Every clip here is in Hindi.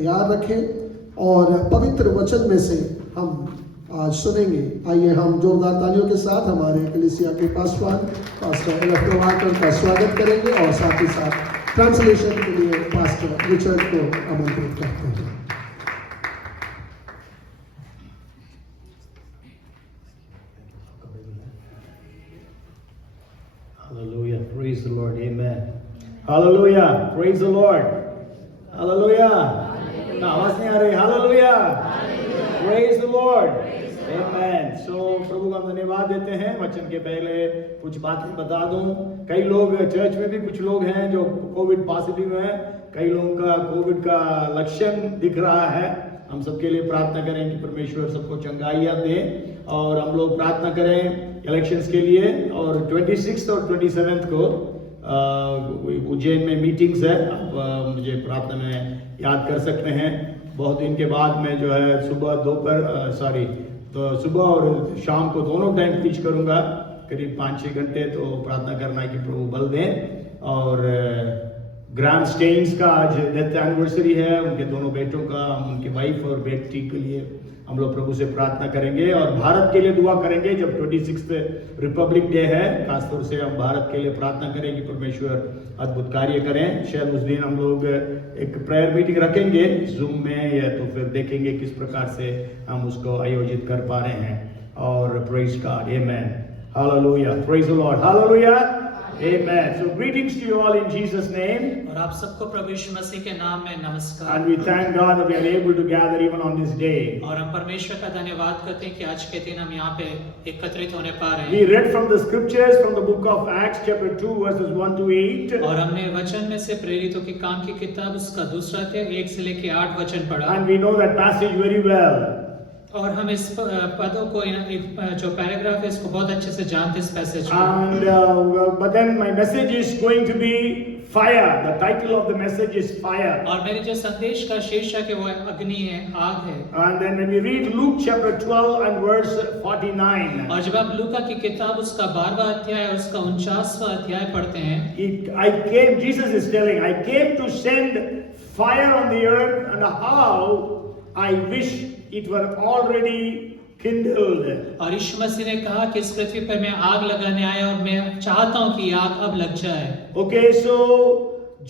तैयार रखें और पवित्र वचन में से हम आज सुनेंगे। आइए हम जोरदार तालियों के साथ हमारे कलीसिया के पासवान पास्टर एलएफ प्रभाकर का स्वागत करेंगे और साथ ही साथ ट्रांसलेशन के लिए पास्टर रिचर्ड को आमंत्रित करते हैं। Hallelujah. Praise the Lord. Amen. Hallelujah. Praise the Lord. Hallelujah. ना आवाज नहीं आ रही. Hallelujah. Praise the Lord. Amen. So प्रभु का धन्यवाद देते हैं। वचन के पहले कुछ बातें बता दूं। कई लोग चर्च में भी कुछ लोग हैं जो कोविड पॉजिटिव हैं। कई लोगों का कोविड का लक्षण दिख रहा है। हम सबके लिए प्रार्थना करें कि परमेश्वर सबको चंगाइयां दे और हम लोग प्रार्थना करें इलेक्शंस के लिए। और 26 और 27 को उज्जैन में मीटिंग्स है। आप मुझे प्रार्थना में याद कर सकते हैं। बहुत दिन के बाद मैं जो है सुबह और शाम को दोनों टाइम प्रीच करूंगा, करीब 5-6 घंटे। तो प्रार्थना करना है कि प्रभु बल दें। और ग्राम स्टेन्स का आज डेथ एनिवर्सरी है, उनके दोनों बेटों का। हम उनके वाइफ और बेटी के लिए हम लोग प्रभु से प्रार्थना करेंगे और भारत के लिए दुआ करेंगे। जब 26 रिपब्लिक डे है, खासतौर से हम भारत के लिए प्रार्थना करें कि परमेश्वर अद्भुत कार्य करें। शायद उस दिन हम लोग एक प्रेयर मीटिंग रखेंगे जूम में, या तो फिर देखेंगे किस प्रकार से हम उसको आयोजित कर पा रहे हैं। और praise God, amen, hallelujah, praise the Lord, hallelujah, Amen. So greetings to you all in Jesus' name. और आप सबको प्रभु यीशु मसीह के नाम में नमस्कार। And we thank God that we are able to gather even on this day. और हम परमेश्वर का धन्यवाद करते हैं कि आज के दिन हम यहाँ पे एकत्रित होने पा रहे हैं। We read from the scriptures from the book of Acts chapter 2 verses 1 to 8. और हमने वचन में से प्रेरितों के काम की किताब उसका दूसरा अध्याय 1 से लेकर 8 वचन पढ़ा। And we know that passage very well. और हम इस पदों को, जो पैराग्राफ है, इसको बहुत अच्छे से जानते हैं इस पैसेज को। And but then my message is going to be fire. The title of the message is fire. और मेरे जो संदेश का शीर्षक है वो अग्नि है, आग है। And then when we read Luke chapter 12 and verse 49. और जब आप लूका की किताब उसका 12वां अध्याय और उसका 49वां अध्याय पढ़ते हैं, Jesus is telling, I came to send fire on the earth, and how I wish it were already kindled. और यीशु मसीह ने कहा कि इस पृथ्वी पर मैं आग लगाने आया और मैं चाहता हूं कि आग अब लग जाए। Okay, so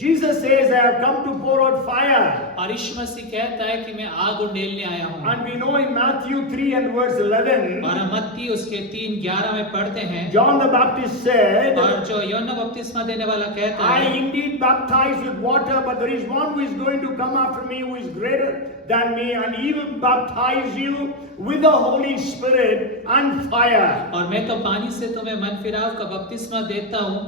Jesus says, I have come to pour out fire. और यीशु मसीह कहता है कि मैं आग उंडेलने आया हूं। And we know in Matthew 3 and verse 11. और हम मत्ती उसके 3:11 में पढ़ते हैं, John the Baptist said, और जो यूहन्ना बपतिस्मा देने वाला कहता I है, indeed baptize with water, but there is one who is going to come after me, who is greater than me, and he will baptize you with the Holy Spirit and fire. और मैं तो पानी से तुम्हें मन फिराव का बपतिस्मा देता हूं,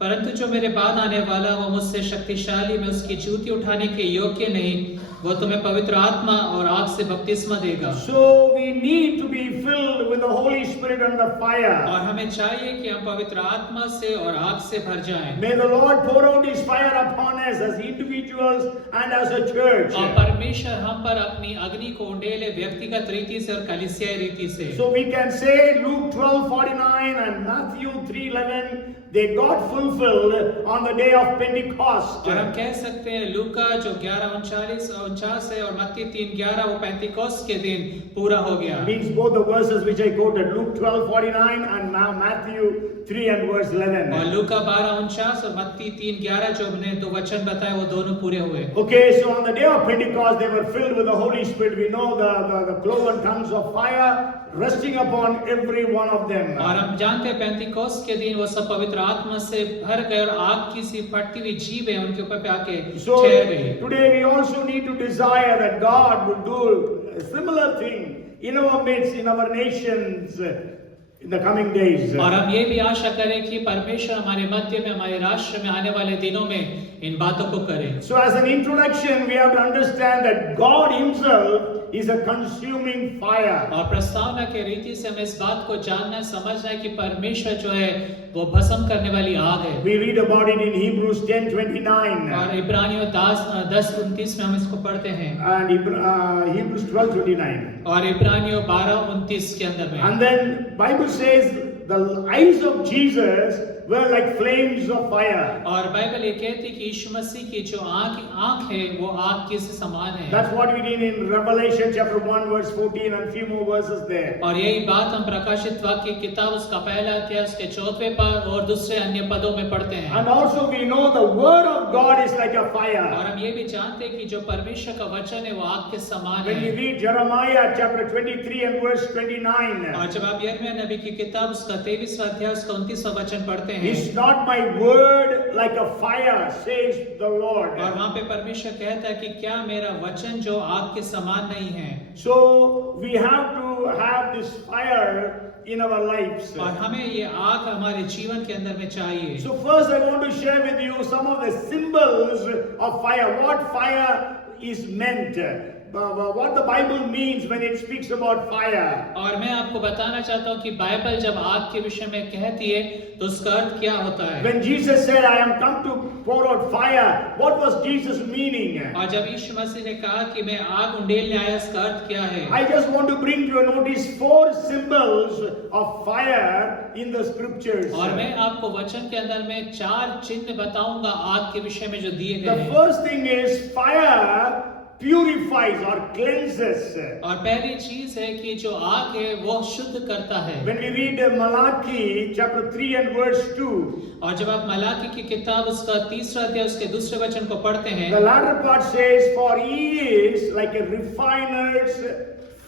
परंतु जो मेरे बाद आने वाला वो मुझसे शक्तिशाली, मैं उसकी जूती उठाने के योग्य नहीं, वो तुम्हें पवित्र आत्मा और आग से बपतिस्मा देगा। So we need to be filled with the Holy Spirit and the fire. और हमें चाहिए कि हम पवित्र आत्मा से और आग से भर जाएं। May the Lord pour out His fire upon us as individuals and as a church. और परमेश्वर हम पर अपनी अग्नि को उंडेले व्यक्तिगत रीति से और कलीसियाई रीति से। So we can say Luke 12:49 and Matthew 3:11, they got fulfilled on the day of Pentecost. और हम कह सकते हैं लूका जो 11:49 है और मत्ती 3:11 वो पेंटिकोस्ट के दिन पूरा हो गया। Means both the verses which I quoted, Luke 12:49 and now Matthew 3 and verse 11. और लूका 12:49 और मत्ती 3:11 जो हमने दो वचन बताए वो दोनों पूरे हुए। Okay, so on the day of Pentecost they were filled with the Holy Spirit. We know the cloven tongues of fire resting upon every one of them. और हम जानते हैं पेंटिकोस्ट के दिन वो सब पवित्र आत्मा से भर गए और आग की सी फटती हुई जीभें उनके ऊपर पे आके ठहर गई। Today we also need to desire that God would do a similar thing in our midst, in our nations, in the coming days. और हम ये भी आशा करें कि परमेश्वर हमारे मध्य में, हमारे राष्ट्र में आने वाले दिनों में इन बातों को करे। So as an introduction we have to understand that God Himself is a consuming fire. और प्रस्तावना के रीति से हमें इस बात को जानना, समझना है कि परमेश्वर जो है वो भस्म करने वाली आग है। We read about it in Hebrews 10:29. और इब्रानियों 10:29 में हम इसको पढ़ते हैं। And Hebrews 12:29. और इब्रानियों 12:29 के अंदर में। And then Bible says the eyes of Jesus were like flames of fire. और बाइबल ये कहती है कि यीशु मसीह की जो आंख है वो आग के से समान है। That's what we read in Revelation chapter 1 verse 14 and few more verses there. और यही बात हम प्रकाशित वाक्य की किताब उसका पहला अध्याय उसके 4वें पद और दूसरे अन्य पदों में पढ़ते हैं। And also we know the word of God is like a fire. और हम ये भी जानते हैं कि जो परमेश्वर का वचन है वो आग के समान When we है। read Jeremiah chapter 23 and verse 29, और जब आप यिर्मयाह नबी की किताब उसका 23वां अध्याय उसका 29वां वचन पढ़ते हैं, is not my word like a fire, says the Lord. और वहाँ पे परमेश्वर कहता है कि क्या मेरा वचन जो आग के समान नहीं है। So we have to have this fire in our lives. और हमें ये आग हमारे जीवन के अंदर में चाहिए। So first I want to share with you some of the symbols of fire. What fire is meant. What the Bible means when it speaks about fire. और मैं आपको बताना चाहता हूँ कि बाइबल जब आग के विषय में कहती है तो उसका अर्थ क्या होता है। When Jesus said, I am come to pour out fire, what was Jesus meaning? और जब यीशु मसीह ने कहा कि मैं आग उंडेलने आया, इसका अर्थ क्या है? I just want to bring to your notice 4 symbols of fire in the scriptures. और मैं आपको वचन के अंदर में 4 चिन्ह बताऊंगा आग के विषय में जो दिए गए The हैं। first thing is fire purifies or cleanses. और पहली चीज है कि जो आग है वो शुद्ध करता है। When we read Malachi chapter 3 and verse 2, और जब आप मलाकी की किताब उसका 3वां अध्याय उसके दूसरे वचन को पढ़ते हैं, the latter part says, for he is like a refiner's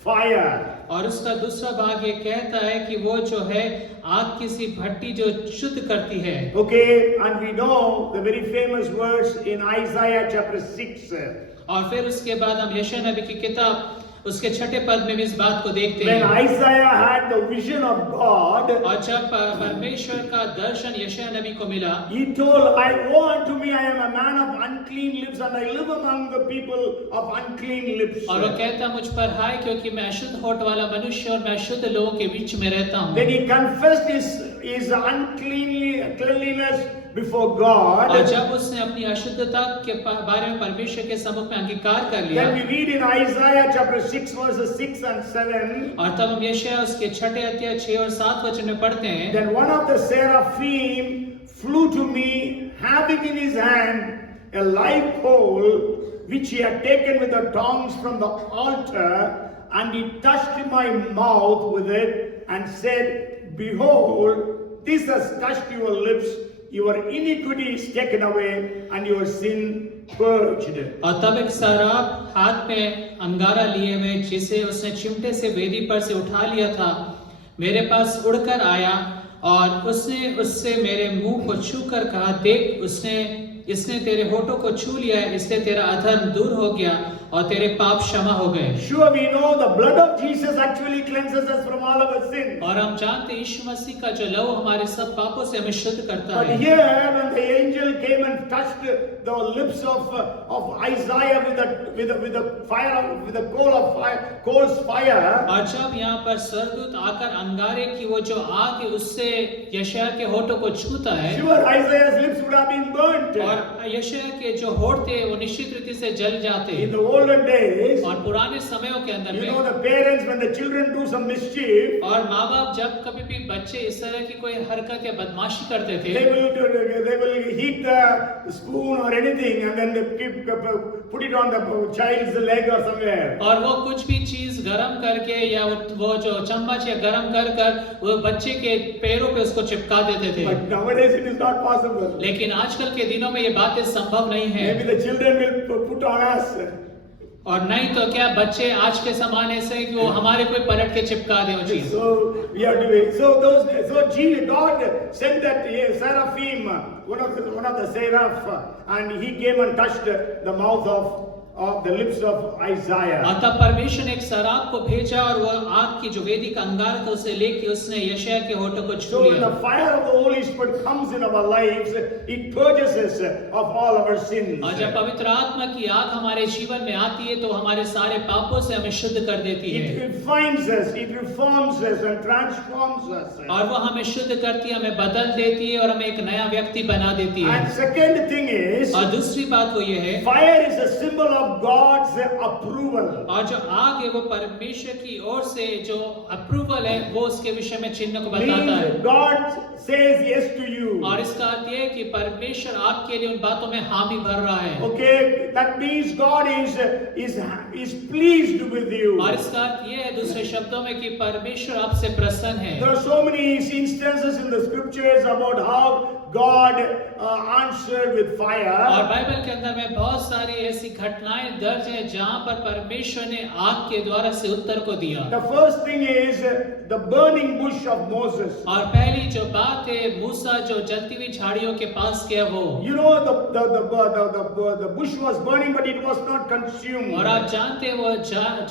fire. और उसका दूसरा भाग ये कहता है कि वो जो है आग की सी भट्टी जो शुद्ध करती है। Okay, and we know the very famous verse in Isaiah chapter 6. और फिर उसके बाद हम यशायाह नबी की किताब उसके 6ठे पद में भी इस बात को देखते When हैं। Isaiah had the vision of God, और जब परमेश्वर का दर्शन यशायाह नबी को मिला, he told, woe unto me, I am a man of unclean lips, and I live among the people of unclean lips. और वो कहता मुझ पर हाय क्योंकि मैं अशुद्ध होठ वाला मनुष्य और मैं अशुद्ध लोगों के बीच में रहता हूँ। Then he confessed his uncleanliness before God. और जब उसने अपनी अशुद्धता के बारे में परमेश्वर के सम्मुख में अंगीकार कर लिया, Then we read in Isaiah chapter 6 verses 6 and 7. और तब हम यशायाह उसके 6ठे अध्याय 6 और 7 वचन में पढ़ते हैं, Then one of the seraphim flew to me, having in his hand a live coal, which he had taken with the tongs from the altar, and he touched my mouth with it, and said, Behold, this has touched your lips, your iniquity is taken away, and your sin purged. और तब एक सराप हाथ में अंगारा लिए हुए जिसे उसने चिमटे से वेदी पर से उठा लिया था, मेरे पास उड़कर आया और उसने उससे मेरे मुंह को छू कर कहा, देख इसने तेरे होठों को छू लिया है, इससे तेरा अधर्म दूर हो गया और तेरे पाप क्षमा हो गए। Sure, we know the blood of Jesus actually cleanses us from all our sins. और हम जानते हैं यीशु मसीह का जो लहू हमारे सब पापों से हमें शुद्ध करता But है। here, when the angel came and touched the lips of Isaiah with the fire, with the coal's fire, और जब यहाँ पर स्वर्गदूत आकर अंगारे की वो जो आग है उससे यशायाह के होठों को छूता है, sure, Isaiah's lips would have been burnt. और यशायाह के जो होठ थे वो निश्चित रीति से जल जाते। In the olden days, और पुराने समयों के अंदर you know, में the parents, when the children do some mischief, और माँ बाप जब कभी भी बच्चे इस तरह की कोई हरकत या बदमाशी करते थे, they will heat the spoon or anything, and then they put it on the child's leg or somewhere. और वो कुछ भी चीज गरम करके या वो जो चम्मच या गरम कर वो बच्चे के पैरों पे उसको चिपका देते थे। But nowadays it is not possible. लेकिन आजकल के दिनों में ये बातें संभव नहीं है। Maybe the children will put on us. और नहीं तो क्या बच्चे आज के जमाने से कि वो हमारे कोई पलट के चिपका दे वो चीज। So we are doing. So Jesus, God sent that seraphim, one of the seraph, and he came and touched the mouth of the lips of Isaiah. और तब परमेश्वर ने एक सराप को भेजा और वो आग की जो वेदी का अंगार था उसे लेके उसने यशायाह के होठों को छू So when लिया। the fire of the Holy Spirit comes in our lives, it purges us of all our sins. और जब पवित्र आत्मा की आग हमारे जीवन में आती है तो हमारे सारे पापों से हमें शुद्ध कर देती है। It refines us, it reforms us and transforms us. और वो हमें शुद्ध करती है, हमें बदल देती है और हमें एक नया व्यक्ति बना देती है। And second thing is, और दूसरी बात वो ये है, fire is a symbol of of God's approval. और जो आग है वो परमेश्वर की ओर से जो अप्रूवल है वो उसके विषय में चिन्ह को बताता है। Means God says yes to you. और इसका अर्थ ये है कि परमेश्वर आपके लिए उन बातों में हामी भर रहा है। Okay, that means God is pleased with you. और इसका अर्थ ये है दूसरे शब्दों में कि परमेश्वर आपसे प्रसन्न है। There are so many instances in the scriptures about how God answered with और fire. बाइबल के अंदर में बहुत सारी ऐसी घटनाएं दर्ज हैं जहां पर परमेश्वर ने आग के द्वारा से उत्तर को दिया। The first thing is the burning bush of Moses. और पहली जो बात है मूसा जो जलती हुई झाड़ियों के पास गया वो। You know the bush was burning but it was not consumed. और आप जानते हैं वो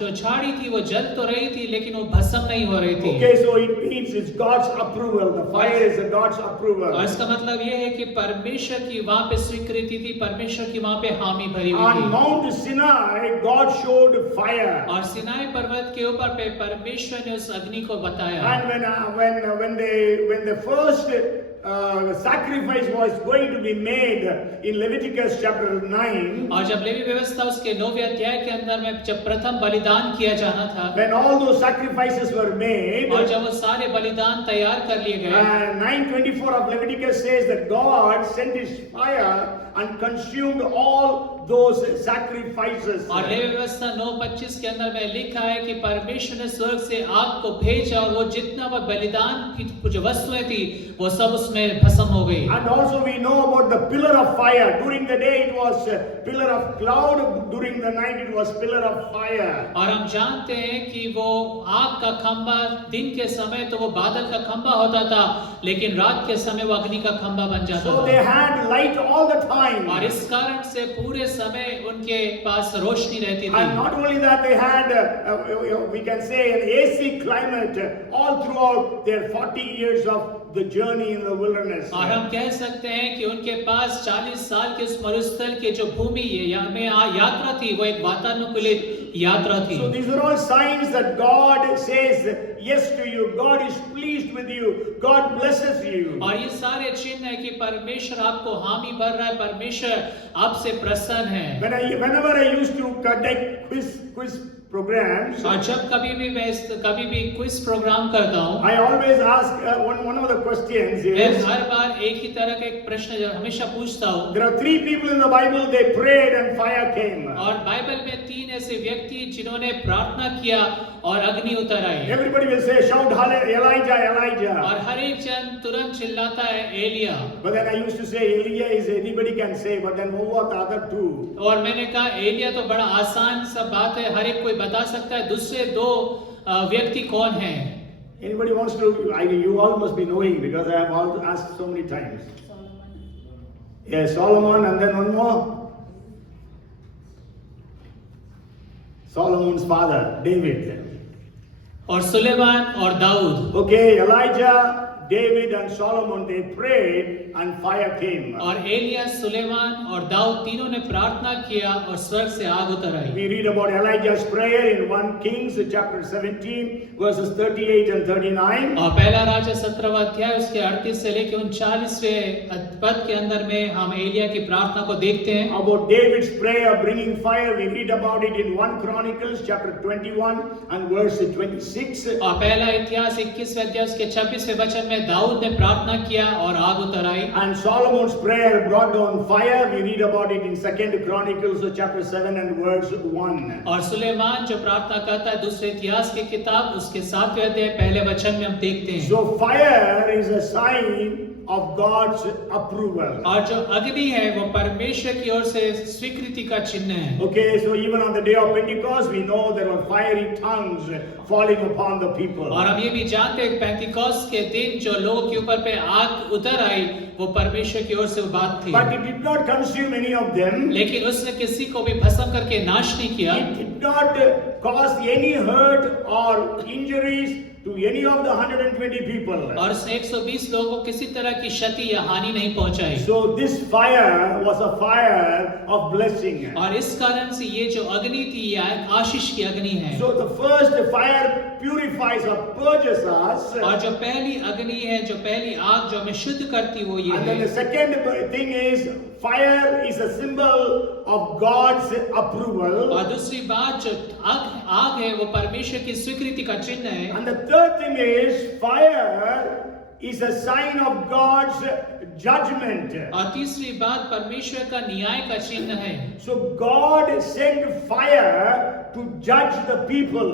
जो झाड़ी थी वो जल तो रही थी लेकिन वो भस्म नहीं हो रही थी। Okay, so it means it's God's approval. The fire is a God's approval. और इसका मतलब ये है कि परमेश्वर की वहां पे स्वीकृति थी, परमेश्वर की वहां पे हामी भरी हुई On थी। Mount Sinai, God showed fire. और सिनाई पर्वत के ऊपर पे परमेश्वर ने उस अग्नि को बताया। And when the first sacrifice was going to be made in Leviticus chapter 9, और जब लेवी व्यवस्था उसके 9वें अध्याय के अंदर में जब प्रथम बलिदान किया जाना था, when all those sacrifices were made, और जब वो सारे बलिदान तैयार कर लिए गए, 9:24 of Leviticus says that God sent his fire and consumed all those sacrifices. और लेवी व्यवस्था 9:25 के अंदर में लिखा है कि परमेश्वर ने स्वर्ग से आग को भेजा और वो जितना वो बलिदान की जो वस्तुएं थी वो सब उसमें भस्म हो गई। And also we know about the pillar of fire. During the day it was a pillar of cloud, during the night it was pillar of fire. और हम जानते हैं कि वो आग का खंबा दिन के समय तो वो बादल का खंबा होता था, लेकिन रात के समय वो अग्नि का खंबा बन जाता So था। they had light all the time. और इस कारण से पूरे समय उनके पास रोशनी रहती And थी। not only that, they had, we can say, an AC climate all throughout their 40 years of the journey in the wilderness. और हम कह सकते हैं कि उनके पास 40 साल के उस मरुस्थल के जो भूमि है में यात्रा थी वो एक वातानुकूलित यात्रा थी। So these are all signs that God says yes to you. God is pleased with you. God blesses you. और ये सारे चिन्ह है कि परमेश्वर आपको हामी भर रहा है, परमेश्वर आपसे प्रसन्न है। Whenever I used to conduct quiz programs, और जब कभी भी क्विज प्रोग्राम करता हूँ, I always ask one of the questions मैं is, हर बार एक ही तरह का एक प्रश्न हमेशा पूछता हूँ। there are 3 people in the Bible, they prayed and fire came. और बाइबल में 3 ऐसे व्यक्ति जिन्होंने प्रार्थना किया और अग्नि उतर आई। Everybody will say, shout hallelujah, Elijah, Elijah. और हर एक जन तुरंत चिल्लाता है Elia. But then I used to say, Elijah is anybody can say, but then who are the other 2? और मैंने कहा एलिया तो बड़ा आसान सा बात है, हर एक कोई बता सकता है, दूसरे 2 व्यक्ति कौन हैं? Anybody wants to, you all must be knowing because I have all asked so many times. Yes, Solomon and then one more. Solomon's father, David. और सुलेमान और Dawood. Okay, Elijah, David and Solomon, they prayed and fire came. और एलिया, सुलेमान और दाऊद तीनों ने प्रार्थना किया और स्वर्ग से आग उतर आई। We read about Elijah's prayer in 1 Kings chapter 17 verses 38 and 39. और पहला राजा 17वां अध्याय उसके 38 से लेकर 39वें पद के अंदर में हम एलिया की प्रार्थना को देखते हैं। About David's prayer bringing fire, we read about it in 1 Chronicles chapter 21 and verse 26. और पहला इतिहास 21वें अध्याय उसके 26वें वचन में दाऊद ने प्रार्थना किया और आग उतर आई। And Solomon's prayer brought down fire, we read about it in 2 Chronicles chapter 7 and verse 1. और सुलेमान जो प्रार्थना करता है दूसरे इतिहास की किताब उसके 7वें अध्याय पहले वचन में हम देखते हैं। So fire is a sign of God's approval. और जो अग्नि है वो परमेश्वर की ओर से स्वीकृति का चिन्ह है। Okay, so even on the day of Pentecost, we know there were fiery tongues falling upon the people. और हम ये भी जानते हैं पेंटिकॉस्ट के दिन जो लोगों के ऊपर पे आग उतर आई वो परमेश्वर की ओर से वो बात थी। But it did not consume any of them. लेकिन उसने किसी को भी भस्म करके नाश नहीं किया। It did not cause any hurt or injuries to any of the 120 people. और उसने 120 लोगों को किसी तरह की क्षति या हानि नहीं पहुंचाई। So this fire was a fire of blessing. और इस कारण से ये जो अग्नि थी ये आशीष की अग्नि है। So the first fire purifies or purges us. और जो पहली अग्नि है जो पहली आग जो हमें शुद्ध करती वो ये And then the है। second thing is fire is a symbol of God's approval. और दूसरी बात जो आग है वो परमेश्वर की स्वीकृति का चिन्ह है। And the third thing is fire is a sign of God's judgment. और तीसरी बात परमेश्वर का न्याय का चिन्ह है। So God sent fire to judge the people.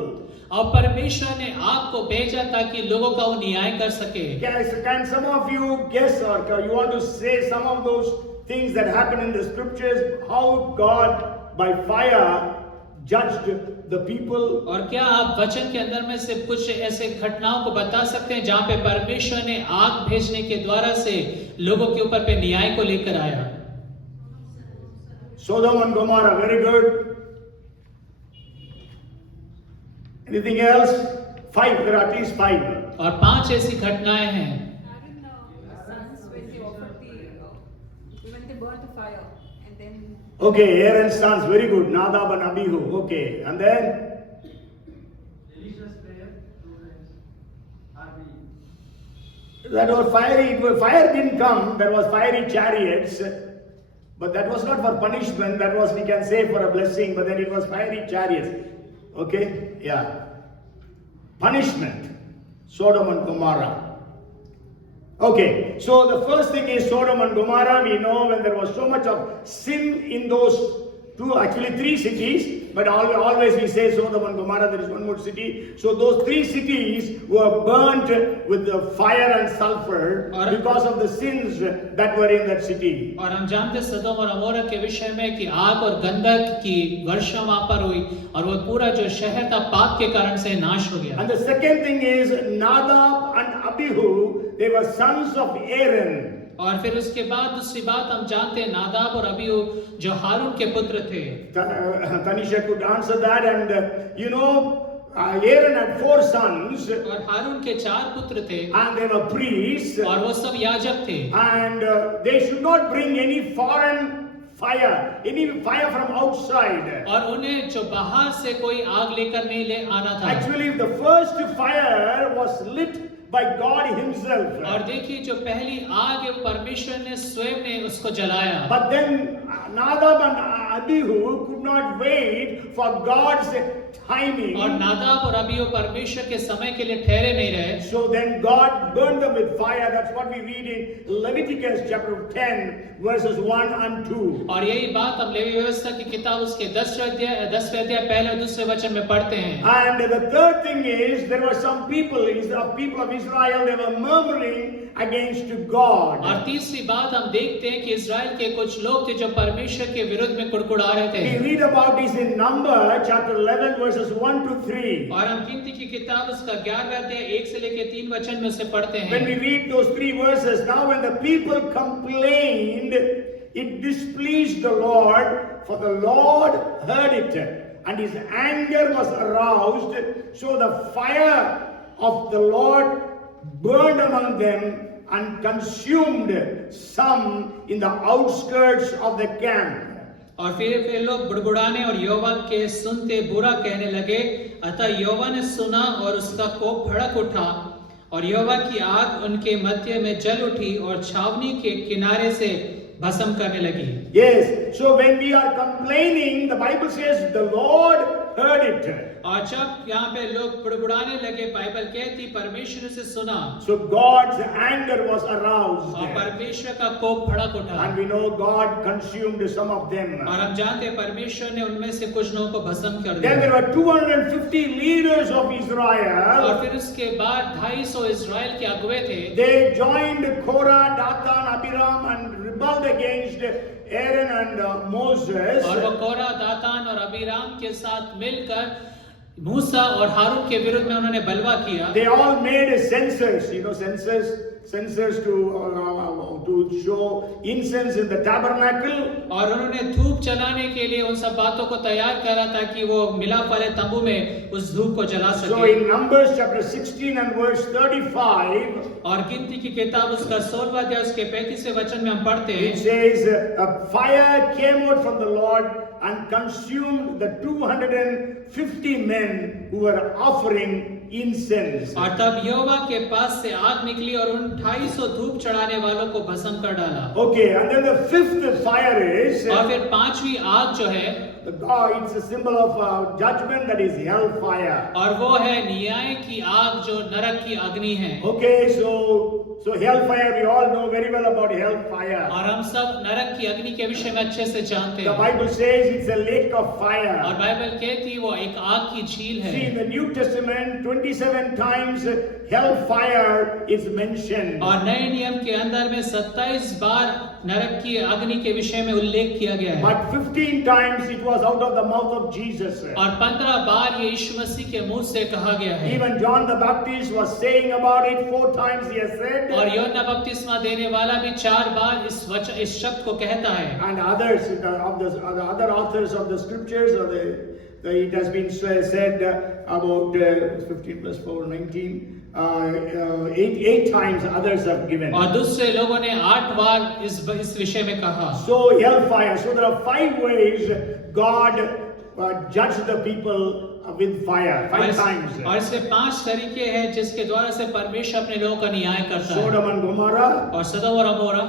और परमेश्वर ने आग को भेजा ताकि लोगों का वो न्याय कर सके। Can some of you guess, or you want to say some of those things that happen in the scriptures, how God by fire judged the people? और क्या आप वचन के अंदर में से कुछ ऐसे घटनाओं को बता सकते हैं जहाँ पे परमेश्वर ने आग भेजने के द्वारा से लोगों के ऊपर पे न्याय को लेकर आया? Sodom and Gomorrah, very good. Anything else? 5, there are at least 5. और 5 ऐसी घटनाएं हैं। Sons when they offered when they burned the fire, and then Okay, Aaron's sons, very good. Nadab and Abihu. Okay, and then Elisha's prayer that was fiery. Fire didn't come. There was fiery chariots, but that was not for punishment. That was, we can say, for a blessing. But then it was fiery chariots. Okay, yeah. Punishment. Sodom and Gomorrah. Okay, so the first thing is Sodom and Gomorrah. We know when there was so much of sin in those actually 3 cities, but always we say Sodom and Gomorrah, there is one more city. So those 3 cities were burnt with the fire and sulfur because of the sins that were in that city. और हम जानते सदोम और अमोरा के विषय में कि आग और गंधक की वर्षा वहां पर हुई और वो पूरा जो शहर था पाप के कारण से नाश हो गया। And the second thing is Nadab and Abihu, they were sons of Aaron. और फिर उसके बाद दूसरी बात हम जानते हैं नादाब और अबीहू जो हारून के पुत्र थे। Tanisha could answer that, and Aaron had 4 sons. और हारून के 4 पुत्र थे। And they were priests. और वो सब याजक थे। And they should not bring any foreign fire, any fire from outside. और उन्हें जो बाहर से कोई आग लेकर नहीं ले आना था। Actually, the first fire was lit by God Himself. और देखिए जो पहली आग है परमेश्वर ने स्वयं ने उसको जलाया। But then Nadab and Abihu could not wait for God's timing. और नादाब और अबीहू परमेश्वर के समय के लिए ठहरे नहीं रहे। So then God burned them with fire. That's what we read in Leviticus chapter 10 verses 1 and 2. और यही बात हम लेवी व्यवस्था की किताब उसके 10वें अध्याय पहले और दूसरे वचन में पढ़ते हैं। And the third thing is there were some people of Israel, they were murmuring against God. और तीसरी बात हम देखते हैं कि इस्राएल के कुछ लोग थे जो परमेश्वर के विरुद्ध में कुड़कुड़ा रहे थे। We read about this in Numbers chapter 11 verses 1 to 3. और हम गिनती की किताब उसका 11वें अध्याय 1 से लेकर 3 वचन में उसे पढ़ते हैं। When we read those 3 verses, now when the people complained, it displeased the Lord, for the Lord heard it, and His anger was aroused. So the fire of the Lord burned among them and consumed some in the outskirts of the camp. और फिर लोग बुड़बुड़ाने और यहोवा के सुनते बुरा कहने लगे। अतः यहोवा ने सुना और उसका कोप भड़क उठा और यहोवा की आग उनके मध्य में जल उठी और छावनी के किनारे से भस्म करने लगी। Yes, so when we are complaining, the Bible says the Lord heard it. और जब यहाँ पे लोग बुड़बुड़ाने लगे बाइबल कहती परमेश्वर से सुना। So God's anger was aroused. और परमेश्वर का कोप भड़क उठा। And we know God consumed some of them. और हम जानते हैं परमेश्वर ने उनमें से कुछ लोगों को भस्म कर दिया। Then there were 250 leaders of Israel. और फिर उसके बाद 250 इस्राएल के अगुवे थे। They joined Korah, Dathan, Abiram and rebelled against Aaron and Moses. और वो कोरा, दातान और अबीराम के साथ मिलकर मूसा और हारून के विरुद्ध में उन्होंने बलवा किया। They all made censers, censers to show incense in the tabernacle. और उन्होंने धूप जलाने के लिए उन सब बातों को तैयार करा ताकि वो मिलाप वाले तंबू में उस धूप को जला सके। So in Numbers chapter 16 and verse 35, और गिनती की किताब उसका 16वां अध्याय उसके 35वें वचन में हम पढ़ते it हैं। says, a fire came out from the Lord and consumed the 250 men who were offering incense. और तब यहोवा के पास से आग निकली और उन 250 धूप चढ़ाने वालों को भस्म कर डाला। Okay, and then the fifth fire is और फिर पांचवी आग जो है it's a symbol of judgment, that is hellfire. और वो है न्याय की आग जो नरक की अग्नि है। Okay, so hellfire, we all know very well about hellfire. और हम सब नरक की अग्नि के विषय में अच्छे से जानते The हैं। Bible says it's a lake of और fire. बाइबल कहती है वो एक आग की झील See, in है। the New Testament, 27 times hellfire is mentioned. और नए नियम के अंदर में 27 बार नरक की अग्नि के विषय में उल्लेख किया गया है। But 15 times it was out of the mouth of Jesus. और 15 बार ये यीशु मसीह के मुंह से कहा गया है। Even John the Baptist was saying about it 4 times, he has said. और यूहन्ना बपतिस्मा देने वाला भी 4 बार इस शब्द को कहता है। And others of the other authors of the scriptures, it has been said about 15 plus 4, 19. 8 times others have given. और दूसरे लोगों ने 8 बार इस विषय में कहा। So hellfire. So there are 5 ways God judged the people with fire. 5 times. और इसमें 5 तरीके हैं जिसके द्वारा से परमेश्वर अपने लोगों का न्याय करता है। Sodom and Gomorrah, और सदोम और अमोरा,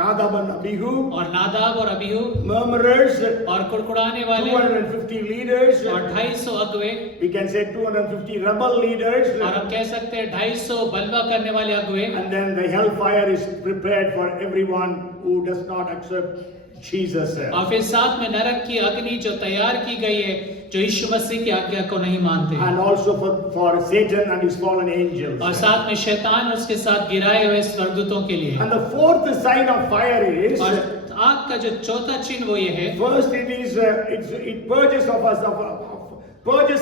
Nadab and Abihu, और नादाब और अबीहू, murmurers, और कुड़कुड़ाने वाले, 250 leaders, और 250 अगुवे, we can say 250 rebel leaders, और हम कह सकते हैं 250 बलवा करने वाले अगुवे। and then the hellfire is prepared for everyone who does not accept Jesus. और फिर साथ में नरक की अग्नि जो तैयार की गई है जो यीशु मसीह की आज्ञा को नहीं मानते। And also for Satan and his fallen angels. और साथ में शैतान और उसके साथ गिराए हुए स्वर्गदूतों के लिए। And the fourth sign of fire is, और आग का जो चौथा चिन्ह वो ये है। first it purges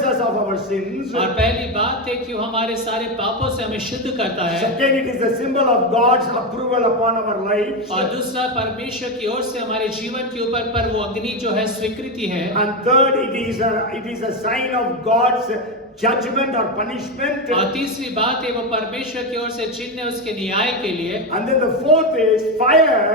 us of our sins. और पहली बात है कि वो हमारे सारे पापों से हमें शुद्ध करता है। Second, it is a symbol of God's approval upon our lives. और दूसरा परमेश्वर की ओर से हमारे जीवन के ऊपर पर वो अग्नि जो है स्वीकृति है। And third, it is a sign of God's judgment or punishment. और तीसरी बात है वो परमेश्वर की ओर से चिन्ह है उसके न्याय के लिए। And then the fourth is fire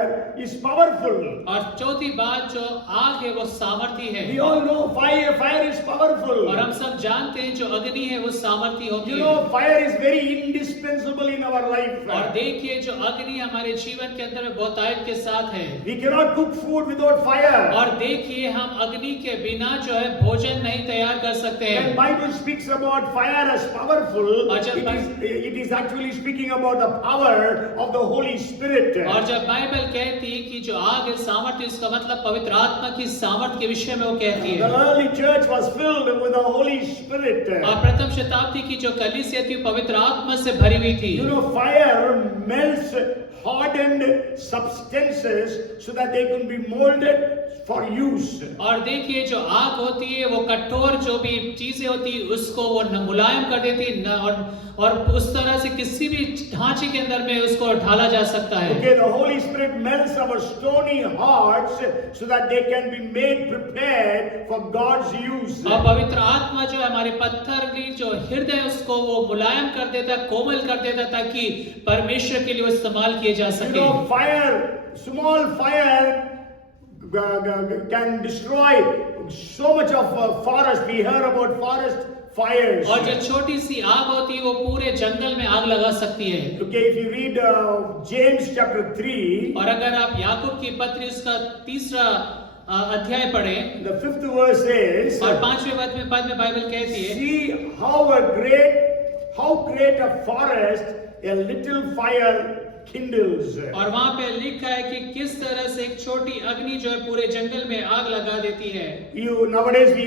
is powerful. और चौथी बात जो आग है वो सामर्थी है। We all know fire is powerful. और हम सब जानते हैं जो अग्नि है वो सामर्थी होती You है। know, fire is very indispensable in our life. और देखिए जो अग्नि हमारे जीवन के अंदर में बहुतायत के साथ है। We cannot cook food without fire. और देखिए हम अग्नि के बिना जो है भोजन नहीं तैयार कर सकते When हैं। Bible speaks about fire as powerful, it is actually speaking about the power of the Holy Spirit. और जब बाइबल कहती है कि जो आग है सामर्थ्य इसका मतलब पवित्र आत्मा की सामर्थ्य के विषय में वो कहती The है। early church was filled with the Holy Spirit. और प्रथम शताब्दी की जो कलीसिया थी पवित्र आत्मा से भरी हुई थी। You know, fire melts hardened substances so that they can be molded for use. और देखिए जो आग होती है वो कठोर जो भी चीजें होती है उसको वो मुलायम कर देती है और उस तरह से किसी भी ढांचे के अंदर में उसको ढाला जा सकता है। Okay, the Holy Spirit melts our stony hearts so that they can be made prepared for God's use. और पवित्र आत्मा जो है हमारे पत्थर की जो हृदय उसको वो मुलायम कर देता कोमल कर देता ताकि परमेश्वर के लिए वो इस्तेमाल किए जा You सके। know, small fire can destroy so much of forest. We heard about forest fires. और जो छोटी सी आग होती है वो पूरे जंगल में आग लगा सकती है। Okay, if you read James chapter 3, और अगर आप याकूब की पत्री उसका 3रा अध्याय पढ़ें, the 5th verse says, और 5वें पद में बाइबल कहती है, see how great a forest a little fire kindles. और वहां पे लिखा है कि किस तरह से एक छोटी अग्नि जो है पूरे जंगल में आग लगा देती है। Nowadays we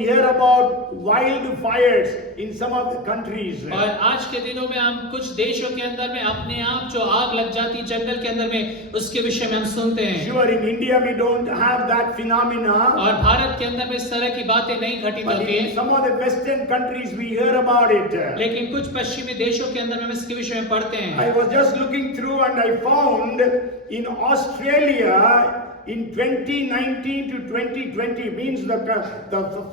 hear about wildfires in some of the countries. और आज के दिनों में हम कुछ देशों के अंदर में अपने आप जो आग लग जाती जंगल के अंदर में उसके विषय में हम सुनते हैं। Sure, in India we don't have that phenomena. और भारत के अंदर में इस तरह की बातें नहीं घटित But होती in है, some of the Western countries we hear about it. लेकिन कुछ पश्चिमी देशों के अंदर में हम इसके विषय में पढ़ते हैं। I was just looking through and I found in Australia in 2019 to 2020 means that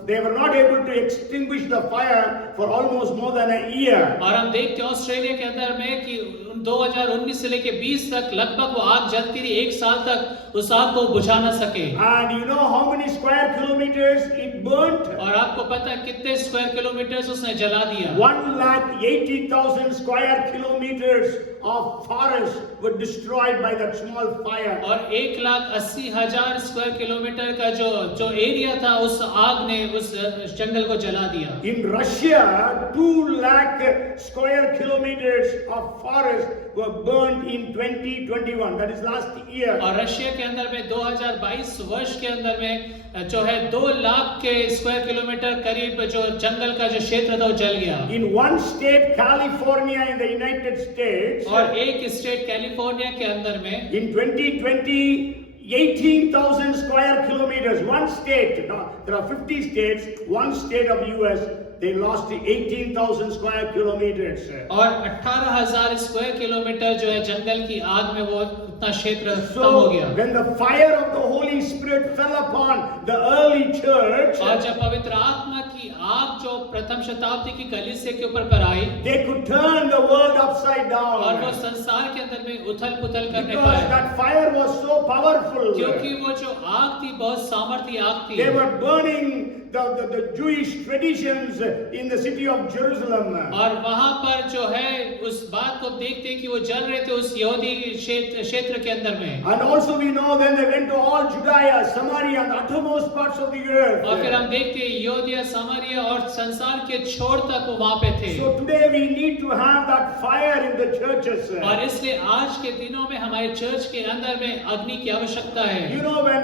they were not able to extinguish the fire for almost more than a year. और हम देखते हैं ऑस्ट्रेलिया के अंदर में कि 2019 से लेके 20 तक लगभग वो आग जलती रही, 1 साल तक उस आग को बुझा ना सके। And you know how many square kilometers it burnt? और आप आपको पता है कितने स्क्वायर किलोमीटर उसने जला दिया? 1,80,000 square kilometers of forest were destroyed by that small fire. और 1,80,000 स्क्वायर किलोमीटर का जो एरिया था उस आग ने उस जंगल को जला दिया। In Russia, 2 lakh square kilometers of forest were burned in 2021. That is last year. और रशिया के अंदर में 2022 वर्ष के अंदर में जो है 2 लाख के स्क्वायर किलोमीटर करीब जो जंगल का जो क्षेत्र था वो जल गया। In one state, California in the United States, और एक स्टेट कैलिफोर्निया के अंदर में in 2020, 18,000 square kilometers. One state, there are 50 states, one state of US, they lost 18,000 square kilometers. और 18,000 स्क्वायर किलोमीटर जो है जंगल की आग में वो उतना क्षेत्र खत्म हो So, गया। when the fire of the Holy Spirit fell upon the early church, और जब पवित्र आत्मा की आग जो प्रथम शताब्दी की कलीसिया के ऊपर पर आई they could turn the world upside और वो down. संसार के अंदर में उथल पुथल करने Because पाए, that fire was so powerful. क्योंकि वो जो आग थी बहुत सामर्थी आग थी। They were burning the Jewish traditions in the city of Jerusalem. और वहां पर जो है उस बात को देखते कि वो जल रहे थे उस यहूदी क्षेत्र के अंदर में। And also we know then they went to all Judea, Samaria and the uttermost parts of the earth. और फिर हम देखते हैं यहूदिया, सामरिया और संसार के छोर तक वो वहां पे थे। So today we need to have that fire in the churches. और इसलिए आज के दिनों में हमारे चर्च के अंदर में अग्नि की आवश्यकता है। You know when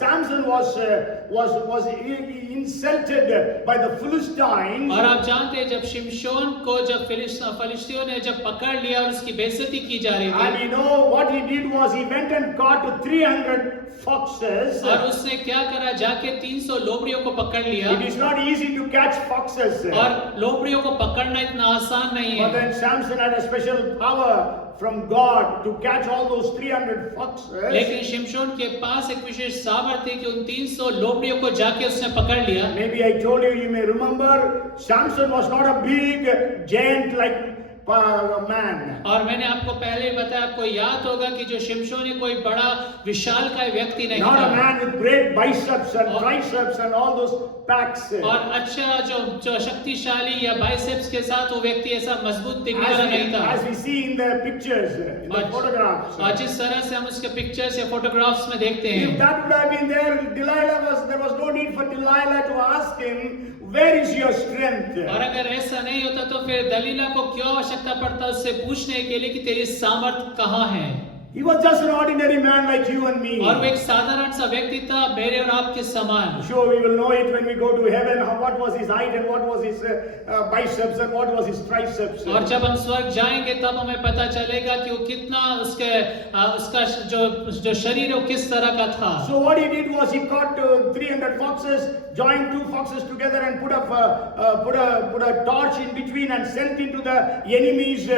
Samson was insulted by the Philistines, और आप जानते हैं जब शिमशोन को जब फिलिस्तियों ने जब पकड़ लिया और उसकी बेइज्जती की जा रही and थी, you know what he did was he went and caught 300 foxes. और उसने क्या करा, जाके 300 लोमड़ियों को पकड़ लिया। It is not easy to catch foxes. और लोमड़ियों को पकड़ना इतना आसान नहीं But है। then Samson had a special power from God to catch all those 300 foxes. लेकिन शिमशोन के पास एक विशेष सामर्थ्य थी कि उन 300 लोमड़ियों को जाके उसने पकड़ लिया। Maybe I told you, you may remember, Samson was not a big giant like man. और मैंने आपको पहले ही बताया, आपको याद होगा कि जो शिमशोन कोई बड़ा विशालकाय व्यक्ति नहीं Not a था man with great biceps and triceps and all those packs. और अच्छा जो शक्तिशाली या बाइसेप्स के साथ वो व्यक्ति ऐसा मजबूत दिखने वाला नहीं था। As we see in the pictures, in the photographs. और जिस तरह से हम उसके पिक्चर्स या फोटोग्राफ्स में देखते If हैं, that would have been there, there was no need for Delilah to ask him, where is your strength? और अगर ऐसा नहीं होता तो फिर दलीला को क्यों आवश्यकता पड़ता उससे पूछने के लिए कि तेरी सामर्थ कहाँ है। He was just an ordinary man like you and me. और वो एक साधारण सा व्यक्ति था, मेरे और आपके समान। Sure, we will know it when we go to heaven. What was his height and what was his biceps and what was his triceps. और जब हम स्वर्ग जाएंगे तब हमें पता चलेगा कि वो कितना उसका जो शरीर है वो किस तरह का था। So what he did was he caught 300 foxes, joined 2 foxes together and put a torch in between and sent into the enemy's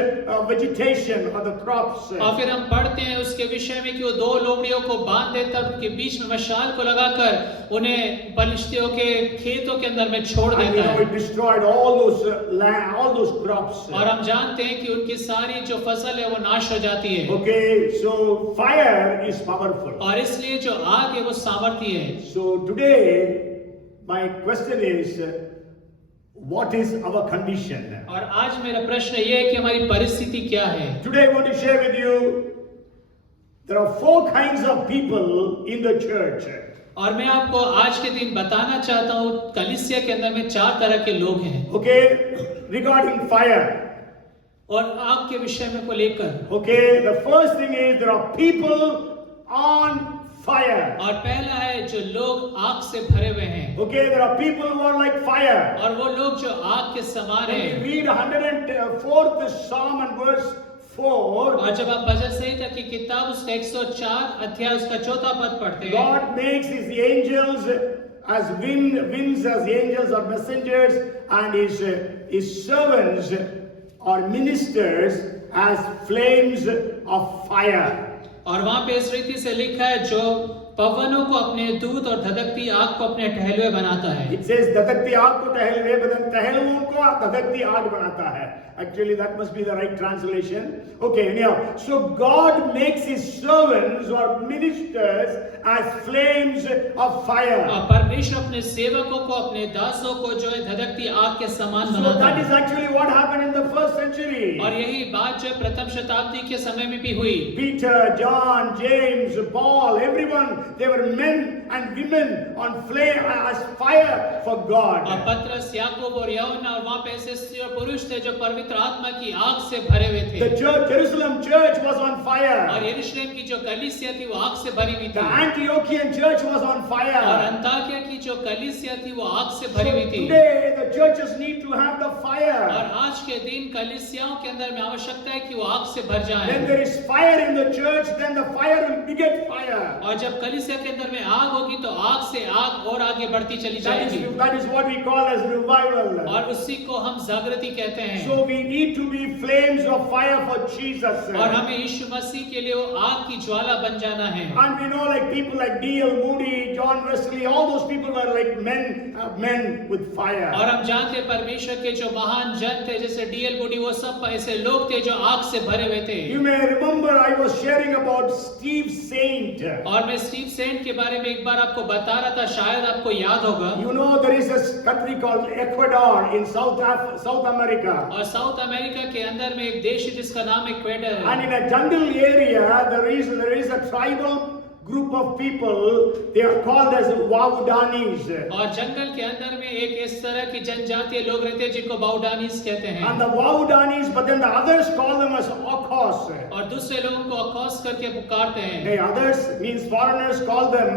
vegetation or the crops. और फिर हम पढ़ते हैं उसके विषय में कि वो 2 लोमड़ियों को बांध देता और उनके बीच में मशाल को लगाकर उन्हें पलिश्तियों के खेतों के अंदर में छोड़ And you देता know है। it destroyed all those land, all those crops. और हम जानते हैं कि उनकी सारी जो फसल है वो नाश हो जाती है। Okay, so fire is powerful. और इसलिए जो आग है वो सामर्थी है। So today my question is, what is our condition? और आज मेरा प्रश्न ये है कि हमारी परिस्थिति क्या है। Today I want to share with you, there are 4 kinds of people in the church. और मैं आपको आज के दिन बताना चाहता हूँ कलीसिया के अंदर में 4 तरह के लोग हैं। Okay, regarding fire. और आग के विषय में को लेकर, Okay, the first thing is there are people on fire. और पहला है जो लोग आग से भरे हुए हैं। Okay, there are people who are like fire. और वो लोग जो आग के समान When हैं। we read 104th Psalm and verse 4, और जब आप भजन संहिता की किताब उसका 104 अध्याय उसका 4था पद पढ़ते हैं, God makes his angels as winds as angels or messengers, and his servants or ministers as flames of fire. और वहां पे इस रीति से लिखा है, जो पवनों को अपने दूत और धधकती आग को अपने टहलुए बनाता है। It says धधकती आग को टहलुए बदन, टहलुओं को धधकती आग बनाता है। Actually, that must be the right translation. Okay, anyhow. So God makes his servants or ministers as flames of fire. परमेश्वर अपने सेवकों को, अपने दासों को जो है धधकती आग के समान So बनाता that is है। actually what happened in the first century. और यही बात जो है प्रथम शताब्दी के समय में भी हुई। Peter, John, James, Paul, everyone, they were men and women on flame as fire for और God. पतरस, याकूब और यूहन्ना और वहाँ पे ऐसे स्त्री और पुरुष थे जो पवित्र आत्मा की आग से भरे हुए थे। The church, Jerusalem church was on और fire. यरूशलेम की जो कलीसिया थी वो आग से भरी हुई The थी। Antiochian church was on और fire. अंताकिया की जो कलीसिया थी वो आग से So भरी हुई थी। today the churches need to have the और fire. आज के दिन कलीसियाओं के अंदर में आवश्यकता है कि वो आग से भर जाएं। When there is fire in the church, then the fire will beget fire. और जब कलीसिया के अंदर में आग होगी तो आग से आग और आगे बढ़ती चली जाएगी। That is what we call as revival. और उसी को हम जागृति कहते हैं। So we need to be flames of fire for Jesus. और हमें यीशु मसीह के लिए वो आग की ज्वाला बन जाना है। And we know like people like D.L. Moody, John Wesley, all those people were like men with fire. और हम जानते हैं परमेश्वर के जो महान जन थे जैसे डीएल मूडी, वो सब ऐसे लोग थे जो आग से भरे हुए थे। You may remember I was sharing about Steve Saint. और मैं स्टीव सेंट के बारे में एक बार आपको बता रहा था, शायद आपको याद होगा। You know there is a country called Ecuador in South America. और साउथ अमेरिका के अंदर में एक देश है जिसका नाम इक्वेडर है। And in a jungle area there is a tribal group of people, they are called as Waudanis. और जंगल के अंदर में एक इस तरह की जनजातीय लोग रहते हैं जिनको बाउडानीस कहते हैं। And the Waudanis, but then the others call them as Okos. और दूसरे लोगों को अकोस करके पुकारते हैं। The others means foreigners call them,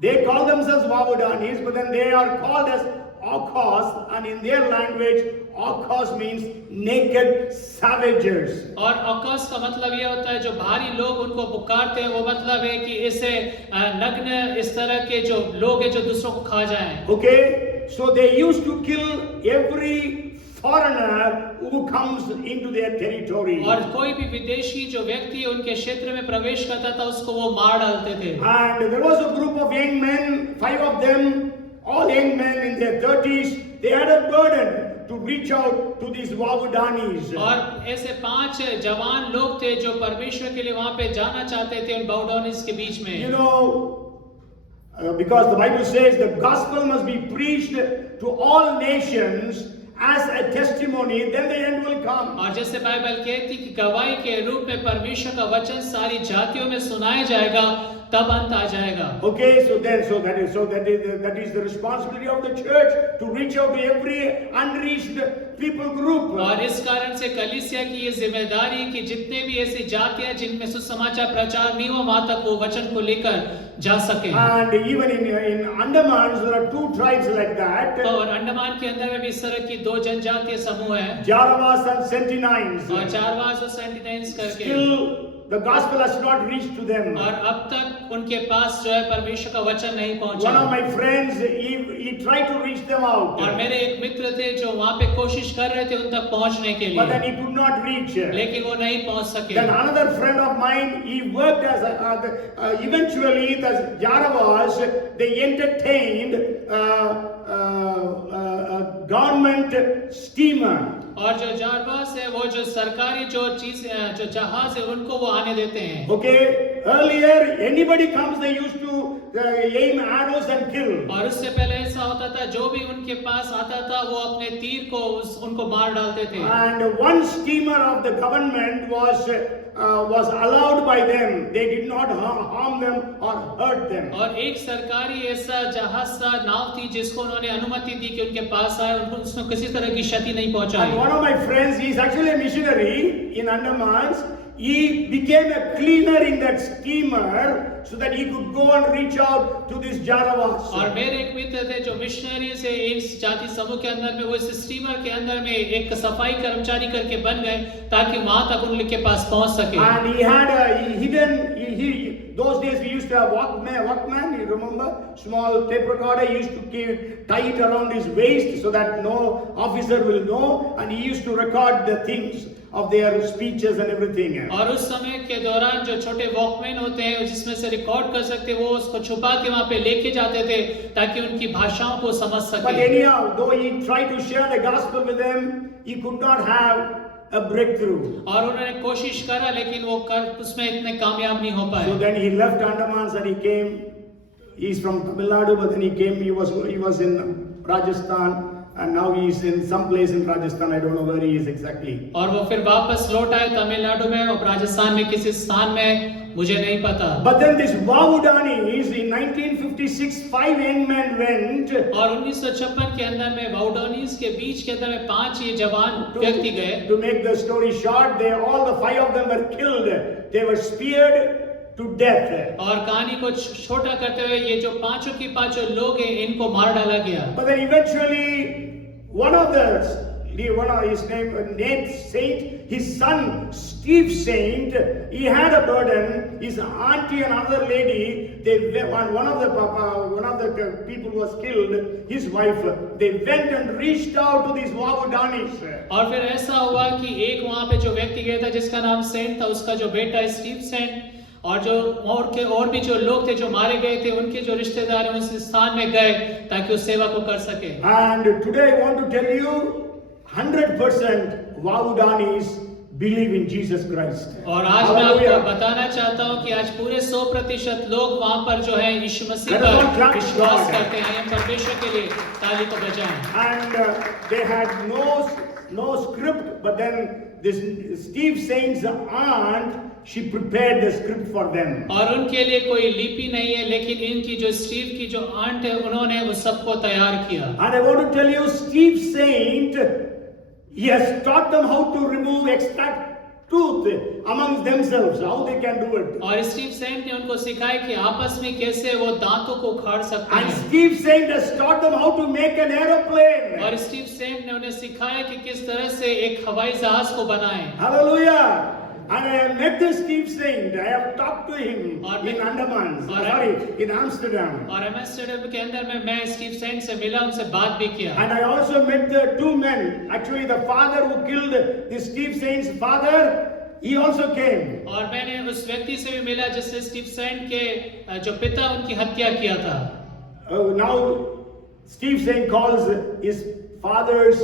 they call themselves Waudanis, but then they are called as Okos, and in their language, Okos means naked savages. और अकोस का मतलब यह होता है जो भारी लोग उनको पुकारते हैं, वो मतलब है कि इसे नग्न इस तरह के जो लोग हैं जो दूसरों को खा जाएं। Okay, so they used to kill every foreigner who comes into their territory. और कोई भी विदेशी जो व्यक्ति उनके क्षेत्र में प्रवेश करता था उसको वो मार डालते थे। And there was a group of young men, 5 of them, all young men in their 30s, they had a burden to reach out to these Waudanis. और ऐसे 5 जवान लोग थे जो परमेश्वर के लिए वहां पे जाना चाहते थे उन बाउडानिस के बीच में। You know, because the Bible says the gospel must be preached to all nations as a testimony, then the end will come. और जैसे बाइबल कहती कि गवाही के रूप में परमेश्वर का वचन सारी जातियों में सुनाया जाएगा, तब अंत आ जाएगा। Okay, so that is the responsibility of the church to reach out to every unreached people group. और इस कारण से कलीसिया की ये जिम्मेदारी कि जितने भी ऐसी जातियां जिनमें सुसमाचार प्रचार नहीं हुआ वहां तक वो वचन को लेकर जा सके। And even in Andamans there are 2 tribes like that. और अंडमान के अंदर में भी इस तरह की 2 जनजातीय समूह हैं, Jaravas and Sentinines. और चारवास और सेंटिनाइन्स करके। Still the gospel has not reached to them. और अब तक उनके पास जो है परमेश्वर का वचन नहीं पहुंचा। One of my friends, he tried to reach them out. और मेरे एक मित्र थे जो वहां पे कोशिश कर रहे थे उन तक पहुंचने के But then लिए, he could not reach. लेकिन वो नहीं पहुंच सके। Then another friend of mine, he worked as eventually the Jaravas, they entertained a government steamer. और जो जारवास है वो जो सरकारी जो चीज जो जहाज है उनको वो आने देते हैं। Okay, earlier anybody comes, they used to aim arrows and kill. और उससे पहले ऐसा होता था जो भी उनके पास आता था वो अपने तीर को उनको मार डालते थे। And one steamer of the government was allowed by them. They did not harm them or hurt them. और एक सरकारी ऐसा जहाज सा नाव थी जिसको उन्होंने अनुमति दी कि उनके पास आए, उनको उसने किसी तरह की क्षति नहीं And पहुंचाई। one of my friends, he is actually a missionary in Andamans. He became a cleaner in that steamer so that he could go and reach out to these Jaravas. और मेरे एक मित्र थे जो मिशनरी से इस जाति समूह के अंदर में वो इस स्टीमर के अंदर में एक सफाई कर्मचारी करके बन गए ताकि वहां तक उनके पास पहुंच सके। And he had those days we used to have Walkman, you remember? Small tape recorder. He used to tie it around his waist so that no officer will know, and he used to record the things of their speeches and everything. और उस समय के दौरान जो छोटे वॉकमैन होते हैं जिसमें से रिकॉर्ड कर सकते, वो उसको छुपा के वहां पे लेके जाते थे ताकि उनकी भाषाओं को समझ But सके। anyhow, though he tried to share the gospel with them, he could not have a breakthrough. और उन्होंने कोशिश करा लेकिन वो कर उसमें इतने कामयाब नहीं हो So पाए। then he left Andamans and he came. He's from Tamil Nadu, but then he came. He was in Rajasthan. And now he is in some place in Rajasthan. I don't know where he is exactly. और वो फिर वापस लौट आए तमिलनाडु में और राजस्थान में किसी स्थान में, मुझे नहीं पता। But then this Vavudani is in 1956, 5 young men went और 1956 के अंदर में वाउडोनीज के बीच के अंदर में 5 ये जवान व्यक्ति गए। To make the story short, all the 5 of them were killed. They were speared to death. और कहानी को छोटा करते हुए ये जो पांचों की पांचों लोग हैं इनको मार डाला गया। But then eventually one of his name Nate Saint, his son Steve Saint, he had a burden. His auntie and another lady, one of the people who was killed, his wife, they went and reached out to these Wavudanis. और फिर ऐसा हुआ कि एक वहां पे जो व्यक्ति गया था जिसका नाम सेंट था, उसका जो बेटा है स्टीव सेंट, और जो और भी जो लोग थे जो मारे गए थे, उनके जो रिश्तेदार हैं उस स्थान में गए ताकि उस सेवा को कर सके। And today I want to tell you 100% Wavudanis believe in Jesus Christ. और आज मैं आपको बताना चाहता हूं कि आज पूरे 100% लोग वहां पर जो है यीशु मसीह पर विश्वास करते हैं। हम परमेश्वर के लिए ताली को बजाएं। And they had no script, but then this Steve Saint's aunt, she prepared the script for them. और उनके लिए कोई लिपि नहीं है, लेकिन इनकी जो स्टीव की जो आंट है उन्होंने उस सबको तैयार किया। And I want to tell you, Steve Saint, he has taught them how to extract truth amongst themselves, how they can do it. और स्टीव सेंट ने उनको सिखाया कि आपस में कैसे वो दांतों को उखाड़ सकते And हैं। Steve Saint has taught them how to make an aeroplane. और स्टीव सेंट ने उन्हें सिखाया कि किस तरह से एक हवाई जहाज को बनाएं। Hallelujah. And I have met the Steve Saint. I have talked to him और in मैं- Andaman, और in Amsterdam. और एम्स्टर्डम के अंदर में मैं स्टीव सेंट से मिला, उनसे बात भी किया। And I also met the 2 men. Actually, the father who killed the Steve Saint's father, he also came. और मैंने उस व्यक्ति से भी मिला जिसने स्टीव सेंट के जो पिता उनकी हत्या किया था। Now, Steve Saint calls his father's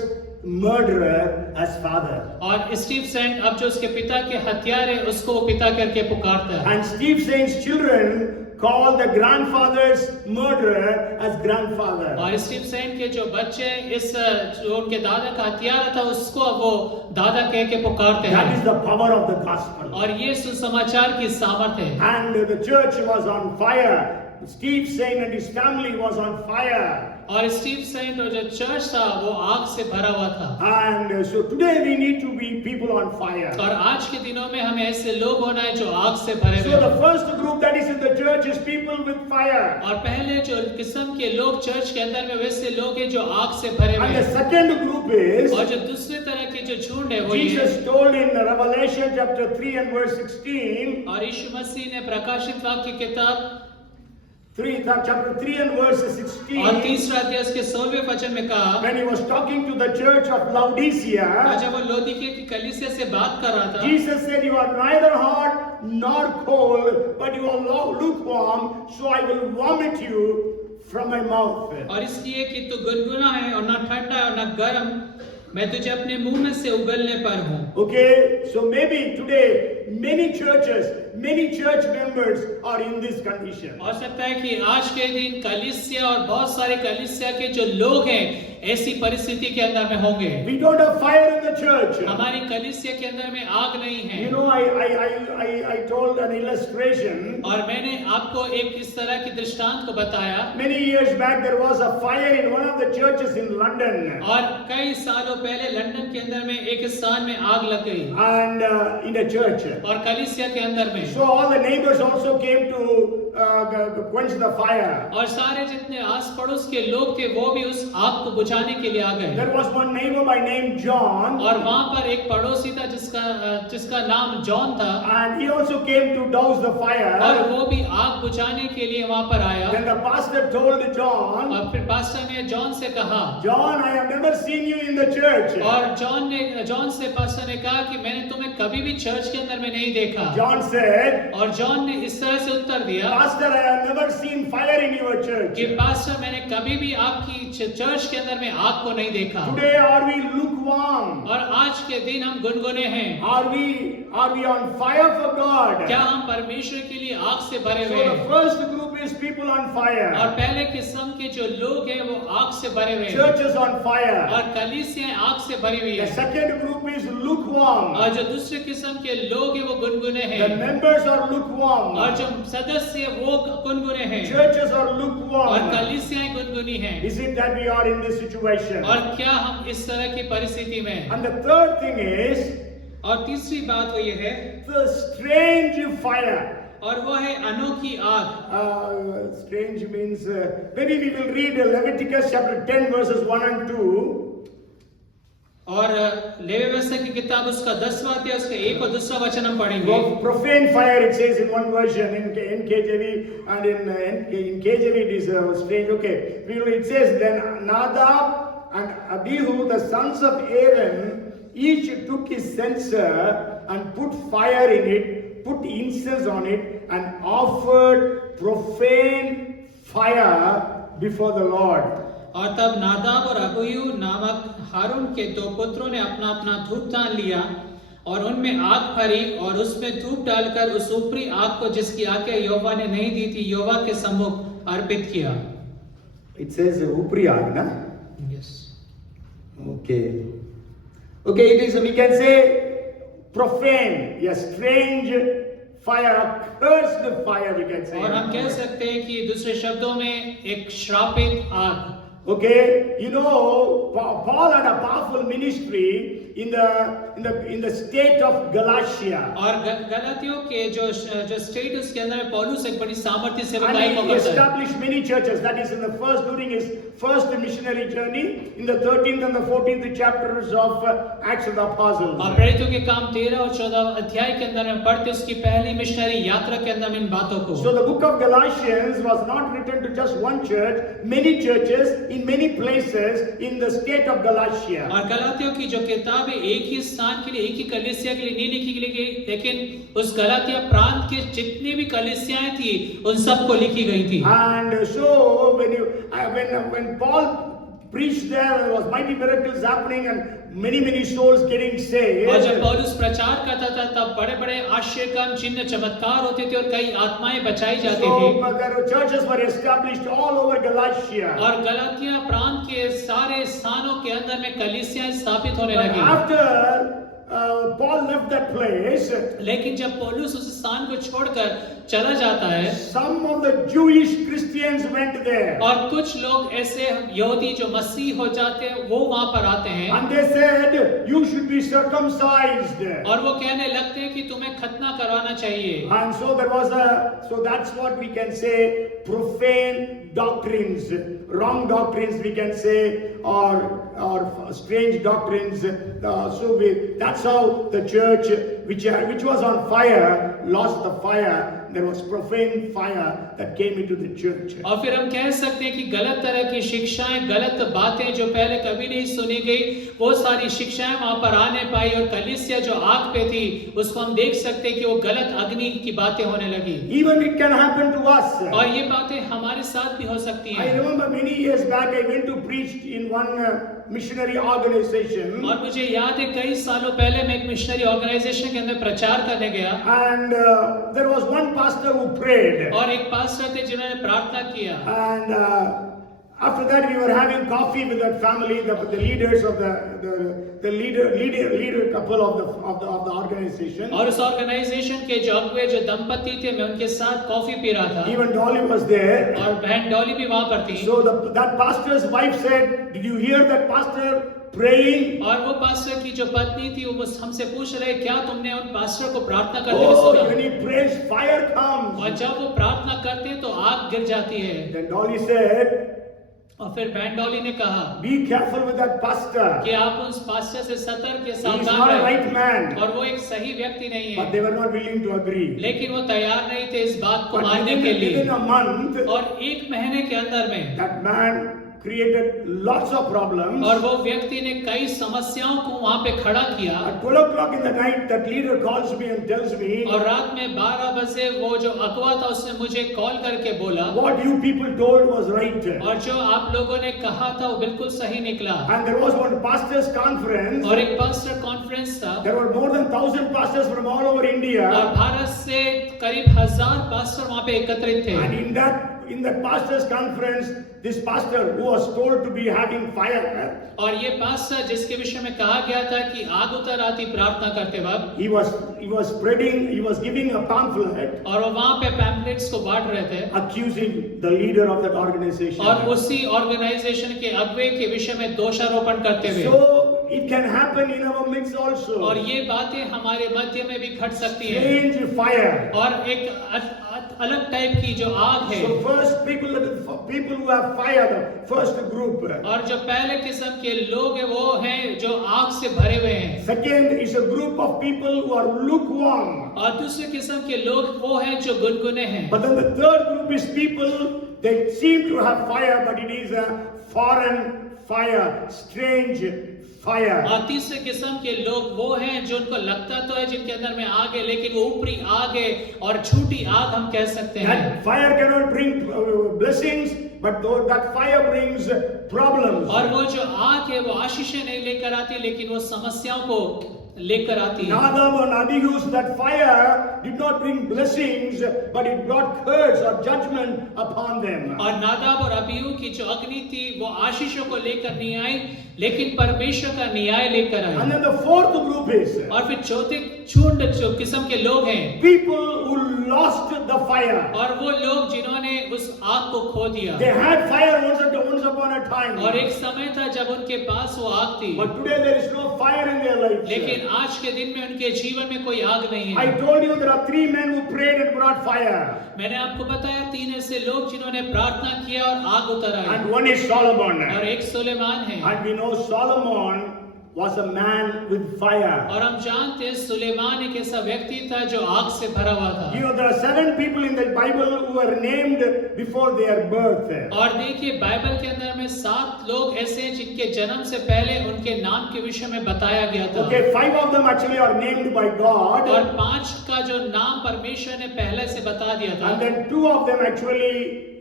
murderer as father. और स्टीव सेंट अब जो उसके पिता के हत्यारे हैं उसको वो पिता करके पुकारता है। And Steve Saint's children call the grandfather's murderer as grandfather. और स्टीव सेंट के जो बच्चे इस जो उनके दादा का हत्यारा था उसको अब वो दादा कह के पुकारते That is हैं। the power of the gospel. और ये सुसमाचार की सामर्थ है। And the church was on fire. Steve Saint and his family was on fire. और स्टीव सेंट और जो चर्च था वो आग से भरा हुआ था। And so today we need to be people on fire. और आज के दिनों में हमें ऐसे लोग होना है जो आग से भरे So हुए the हैं। first group that is in the church is people with fire. और पहले जो किस्म के लोग चर्च के अंदर में वैसे लोग हैं जो आग से भरे हुए And the हैं। second group is, और जो दूसरे तरह के जो झुंड है वो ये है। Jesus told in Revelation chapter 3 and verse 16, और यीशु मसीह ने प्रकाशित वाक्य की किताब chapter 3 and verse और 16, तीसरा अध्याय उसके 16वें वचन में कहा, when he was talking to the church of Laodicea, जब वो लौदीकिया की कलीसिया से बात कर रहा था, Jesus said, "You are neither hot nor cold, but you are lukewarm, so I will vomit you from my mouth." और इसलिए कि तू गुनगुना है और ना ठंडा है और ना गर्म, मैं तुझे अपने मुंह में से उगलने पर हूँ। Okay, so maybe today many church members are in this condition. हो सकता है कि आज के दिन कलीसिया और बहुत सारे कलीसिया के जो लोग हैं ऐसी परिस्थिति के अंदर में होंगे। We don't have fire in the church. हमारी कलीसिया के अंदर में आग नहीं है। You know, I told an illustration. और मैंने आपको एक इस तरह की दृष्टांत को बताया। Many years back there was a fire in one of the churches in London. और कई सालों पहले लंदन के अंदर में एक स्थान में आग लग गई And in a church. और कलीसिया के अंदर में। So all the neighbors also came to quench the fire. और सारे जितने आस पड़ोस के लोग थे वो भी उस आग को बुझाने के लिए आ गए। There was one neighbor by name John, और वहां पर एक पड़ोसी था जिसका नाम जॉन था, and he also came to douse the और fire. वो भी आग बुझाने के लिए वहां पर आया। Then the pastor told John, और फिर पास्टर ने जॉन से कहा, John, I have never seen you in the church. और जॉन से पास्टर ने कहा कि मैंने तुम्हें कभी भी चर्च के अंदर में नहीं देखा। John said, और जॉन ने इस तरह से उत्तर दिया Pastor, I have never seen fire in your church. कि पास्टर मैंने कभी भी आपकी चर्च के अंदर में आग को नहीं देखा। Today are we lukewarm? और आज के दिन हम गुनगुने हैं। Are we on fire for God? क्या हम परमेश्वर के लिए आग से भरे So हुए the हैं? first group is people on और fire. पहले किस्म के जो लोग हैं वो आग से भरे हुए हैं, Churches on fire. और कलीसियां आग से भरी हुई The है। second group is lukewarm. और जो दूसरे किस्म के लोग हैं वो गुनगुने The हैं, members are lukewarm. और जो सदस्य हैं वो गुनगुने हैं, Churches are और lukewarm. कलीसियां गुनगुनी हैं। Is it that we are in this situation? और क्या हम इस तरह की परिस्थिति में हैं? And the third thing is और तीसरी बात वो ये है, the strange fire. और वो है अनोखी आग। Strange means maybe we will read Leviticus chapter 10 verses 1 and 2. और लेवी व्यवस्था की किताब उसका 10वां अध्याय उसका 1 और 2 वचन हम पढ़ेंगे। Profane fire, it says in one version, in KJV, and in KJV it is strange. Okay, it says, then Nadab and Abihu, the sons of Aaron, each took his censer and put fire in it, put incense on it, and offered profane fire before the Lord. और तब नादाब और अबीहू नामक हारून के 2 पुत्रों ने अपना अपना धूपदान लिया और उनमें आग भरी और उसमें धूप डालकर उस ऊपरी आग को जिसकी आज्ञा यहोवा ने नहीं दी थी यहोवा के सम्मुख अर्पित किया। It says upri aag, na? Yes. Okay. Okay, it is, we can say profane, a strange fire, a cursed fire, we can say. और हम कह सकते हैं कि दूसरे शब्दों में एक श्रापित आग। Okay, you know, Paul had a powerful ministry in the state of Galatia. और गलातियों के जो स्टेट उसके अंदर में पौलुस एक बड़ी सामर्थ्य से And बताई he करता है। established many churches. That is during his first missionary journey, in the 13th and the 14th chapters of Acts of the Apostles. और प्रेरितों के काम 13 और 14 अध्याय के अंदर में पढ़ते उसकी पहली मिशनरी यात्रा के अंदर में इन बातों को। So the book of Galatians was not written to just one church, many churches in many places in the state of Galatia. और गलातियों की जो किताब है एक ही स्थान के लिए एक ही कलीसिया के लिए नहीं लिखी गई, लेकिन उस गलातिया प्रांत के जितनी भी कलीसियाएं थी उन सबको लिखी गई थी। And so when Paul preached there was mighty miracles happening and many souls getting saved. और जब पौलुस प्रचार करता था तब बड़े-बड़े आश्चर्य काम चिन्ह चमत्कार होते थे और कई आत्माएं बचाई जाती थी। So there churches were established all over Galatia. और गलातिया प्रांत के सारे स्थानों के अंदर में कलीसियाएं स्थापित होने But लगी। after Paul left that place, लेकिन जब पौलुस उस स्थान को छोड़कर चला जाता है, some of the Jewish Christians went there. और कुछ लोग ऐसे यहूदी जो मसीह हो जाते हैं वो वहां पर आते हैं, And they said, you should be circumcised. और वो कहने लगते हैं कि तुम्हें खतना करवाना चाहिए। And so so that's what we can say, profane doctrines, wrong doctrines we can say, or strange doctrines. That's how the church, which was on fire, lost the fire. There was profane fire that came into the church. और फिर हम कह सकते हैं कि गलत तरह की शिक्षाएं, गलत बातें जो पहले कभी नहीं सुनी गई, वो सारी शिक्षाएं वहां पर आने पाई और कलीसिया जो आग पे थी उसको हम देख सकते हैं कि वो गलत अग्नि की बातें होने लगी। Even it can happen to us. और ये बातें हमारे साथ भी हो सकती I हैं। remember many years back I went to preach in one missionary organization. और मुझे याद है कई सालों पहले मैं एक मिशनरी ऑर्गेनाइजेशन के अंदर प्रचार करने गया, And there was one pastor who prayed. और एक पास्टर थे जिन्होंने प्रार्थना किया, After that, we were having coffee with that family, the leaders of the leader couple of the organization. और उस ऑर्गेनाइजेशन के जो अगुवे जो दंपति थे मैं उनके साथ कॉफी पी रहा था Even Dolly was there. और बहन डॉली भी वहां पर थी So that pastor's wife said, "Did you hear that pastor praying?" और वो पास्टर की जो पत्नी थी वो हमसे पूछ रहे क्या तुमने उन पास्टर को प्रार्थना करते हुए सुना Oh, when he prays, fire comes. और जब वो प्रार्थना करते हैं तो आग गिर जाती है Then Dolly said, और फिर बहन डॉली ने कहा "Be careful with that pastor. कि आप उस पास्टर से सतर्क के He is सावधान not a रहें right man." और वो एक सही व्यक्ति नहीं But है they were not willing to agree. लेकिन वो तैयार नहीं थे इस बात को But मानने के लिए within a month, और एक महीने के अंदर में that man created lots of problems. और वो व्यक्ति ने कई समस्याओं को वहां पे खड़ा किया At 12 o'clock in the night, that leader calls me and tells me, और रात में 12 बजे वो जो अगुवा था उसने मुझे कॉल करके बोला "What you people told was right." और जो आप लोगों ने कहा था वो बिल्कुल सही निकला And there was one pastors' conference. और एक पास्टर कॉन्फ्रेंस था There were more than 1,000 pastors from all over और India. भारत से करीब 1000 पास्टर वहां पे एकत्रित थे And in that pastors' conference, this pastor who was told to be having fire, और ये पास्टर जिसके विषय में कहा गया था कि आग उतर आती प्रार्थना करते वक्त he was giving a pamphlet और वो वहां पे पैम्पलेट्स को बांट रहे थे accusing the leader of that organization. और उसी ऑर्गेनाइजेशन के अगुवे के विषय में दोषारोपण करते हुए So it can happen in our midst also. और ये बातें हमारे मध्य में भी घट सकती है Strange fire. और एक अलग टाइप की जो आग है So first people who have fire, the first group. और जो पहले किस्म के लोग हैं वो हैं जो आग से भरे हुए हैं Second is a group of people who are lukewarm. और दूसरे किस्म के लोग वो हैं जो गुनगुने हैं But then the third group is people, they seem to have fire, but it is a foreign fire, strange fire. और तीसरे किस्म के लोग वो हैं जो उनको लगता तो है जिनके अंदर में आग है लेकिन वो ऊपरी आग है और झूठी आग हम कह सकते हैं That fire cannot bring blessings, but though that fire brings problems. और वो जो आग है वो आशीषें नहीं लेकर आती लेकिन वो समस्याओं को लेकर आती है Nadab and Abihu, that fire did not bring blessings, but it brought curse or judgment upon them. और नादाब और अबीहू की जो अग्नि थी वो आशीषों को लेकर नहीं आई लेकिन परमेश्वर का न्याय लेकर And I then the fourth group is और फिर चौथे झुंड जो किस्म के लोग हैं people who lost the fire. और वो लोग जिन्होंने उस आग को खो दिया They had fire once upon a time. और एक समय था जब उनके पास वो आग थी But today there is no fire in their lives. लेकिन आज के दिन में उनके जीवन में कोई आग नहीं I है told you there are 3 men who prayed and brought fire. मैंने आपको बताया 3 ऐसे लोग जिन्होंने प्रार्थना किया और आग उतर आई And one is Solomon. और एक सुलेमान है And we know Solomon was a man with fire. और हम जानते हैं सुलेमान एक ऐसा व्यक्ति था जो आग से भरा हुआ था You know, there are 7 people in the Bible who were named before their birth. और देखिए बाइबल के अंदर में 7 लोग ऐसे हैं जिनके जन्म से पहले उनके नाम के विषय में बताया गया था Okay, 5 of them actually are named by God. और 5 का जो नाम परमेश्वर ने पहले से बता दिया था And then 2 of them actually,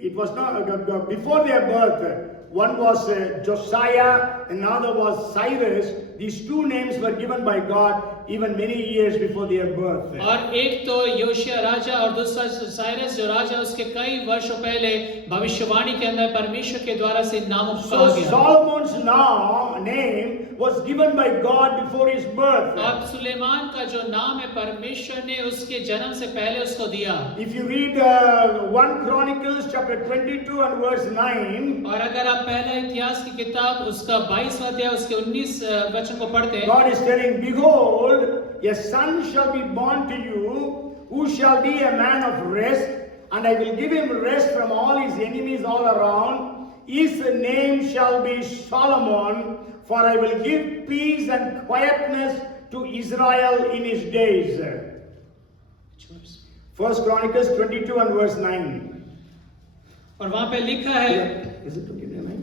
it was not before their birth. One was Josiah, another was Cyrus. These 2 names were given by God even many years before their birth. और एक तो योशिया राजा और दूसरा साइरस जो राजा उसके कई वर्षों पहले भविष्यवाणी के अंदर परमेश्वर के द्वारा से नाम So कहा गया Solomon's name was given by God before his birth. और सुलेमान का जो नाम है परमेश्वर ने उसके जन्म से पहले उसको दिया If you read 1 Chronicles chapter 22 and verse 9, और अगर आप पहला इतिहास की किताब उसका 22वां अध्याय उसके 19 वचन को पढ़ते हैं God is telling, "Behold, a son shall be born to you, who shall be a man of rest, and I will give him rest from all his enemies all around. His name shall be Solomon, for I will give peace and quietness to Israel in his days." 1 Chronicles 22 and verse 9. और वहां पे लिखा है Is it okay? 9?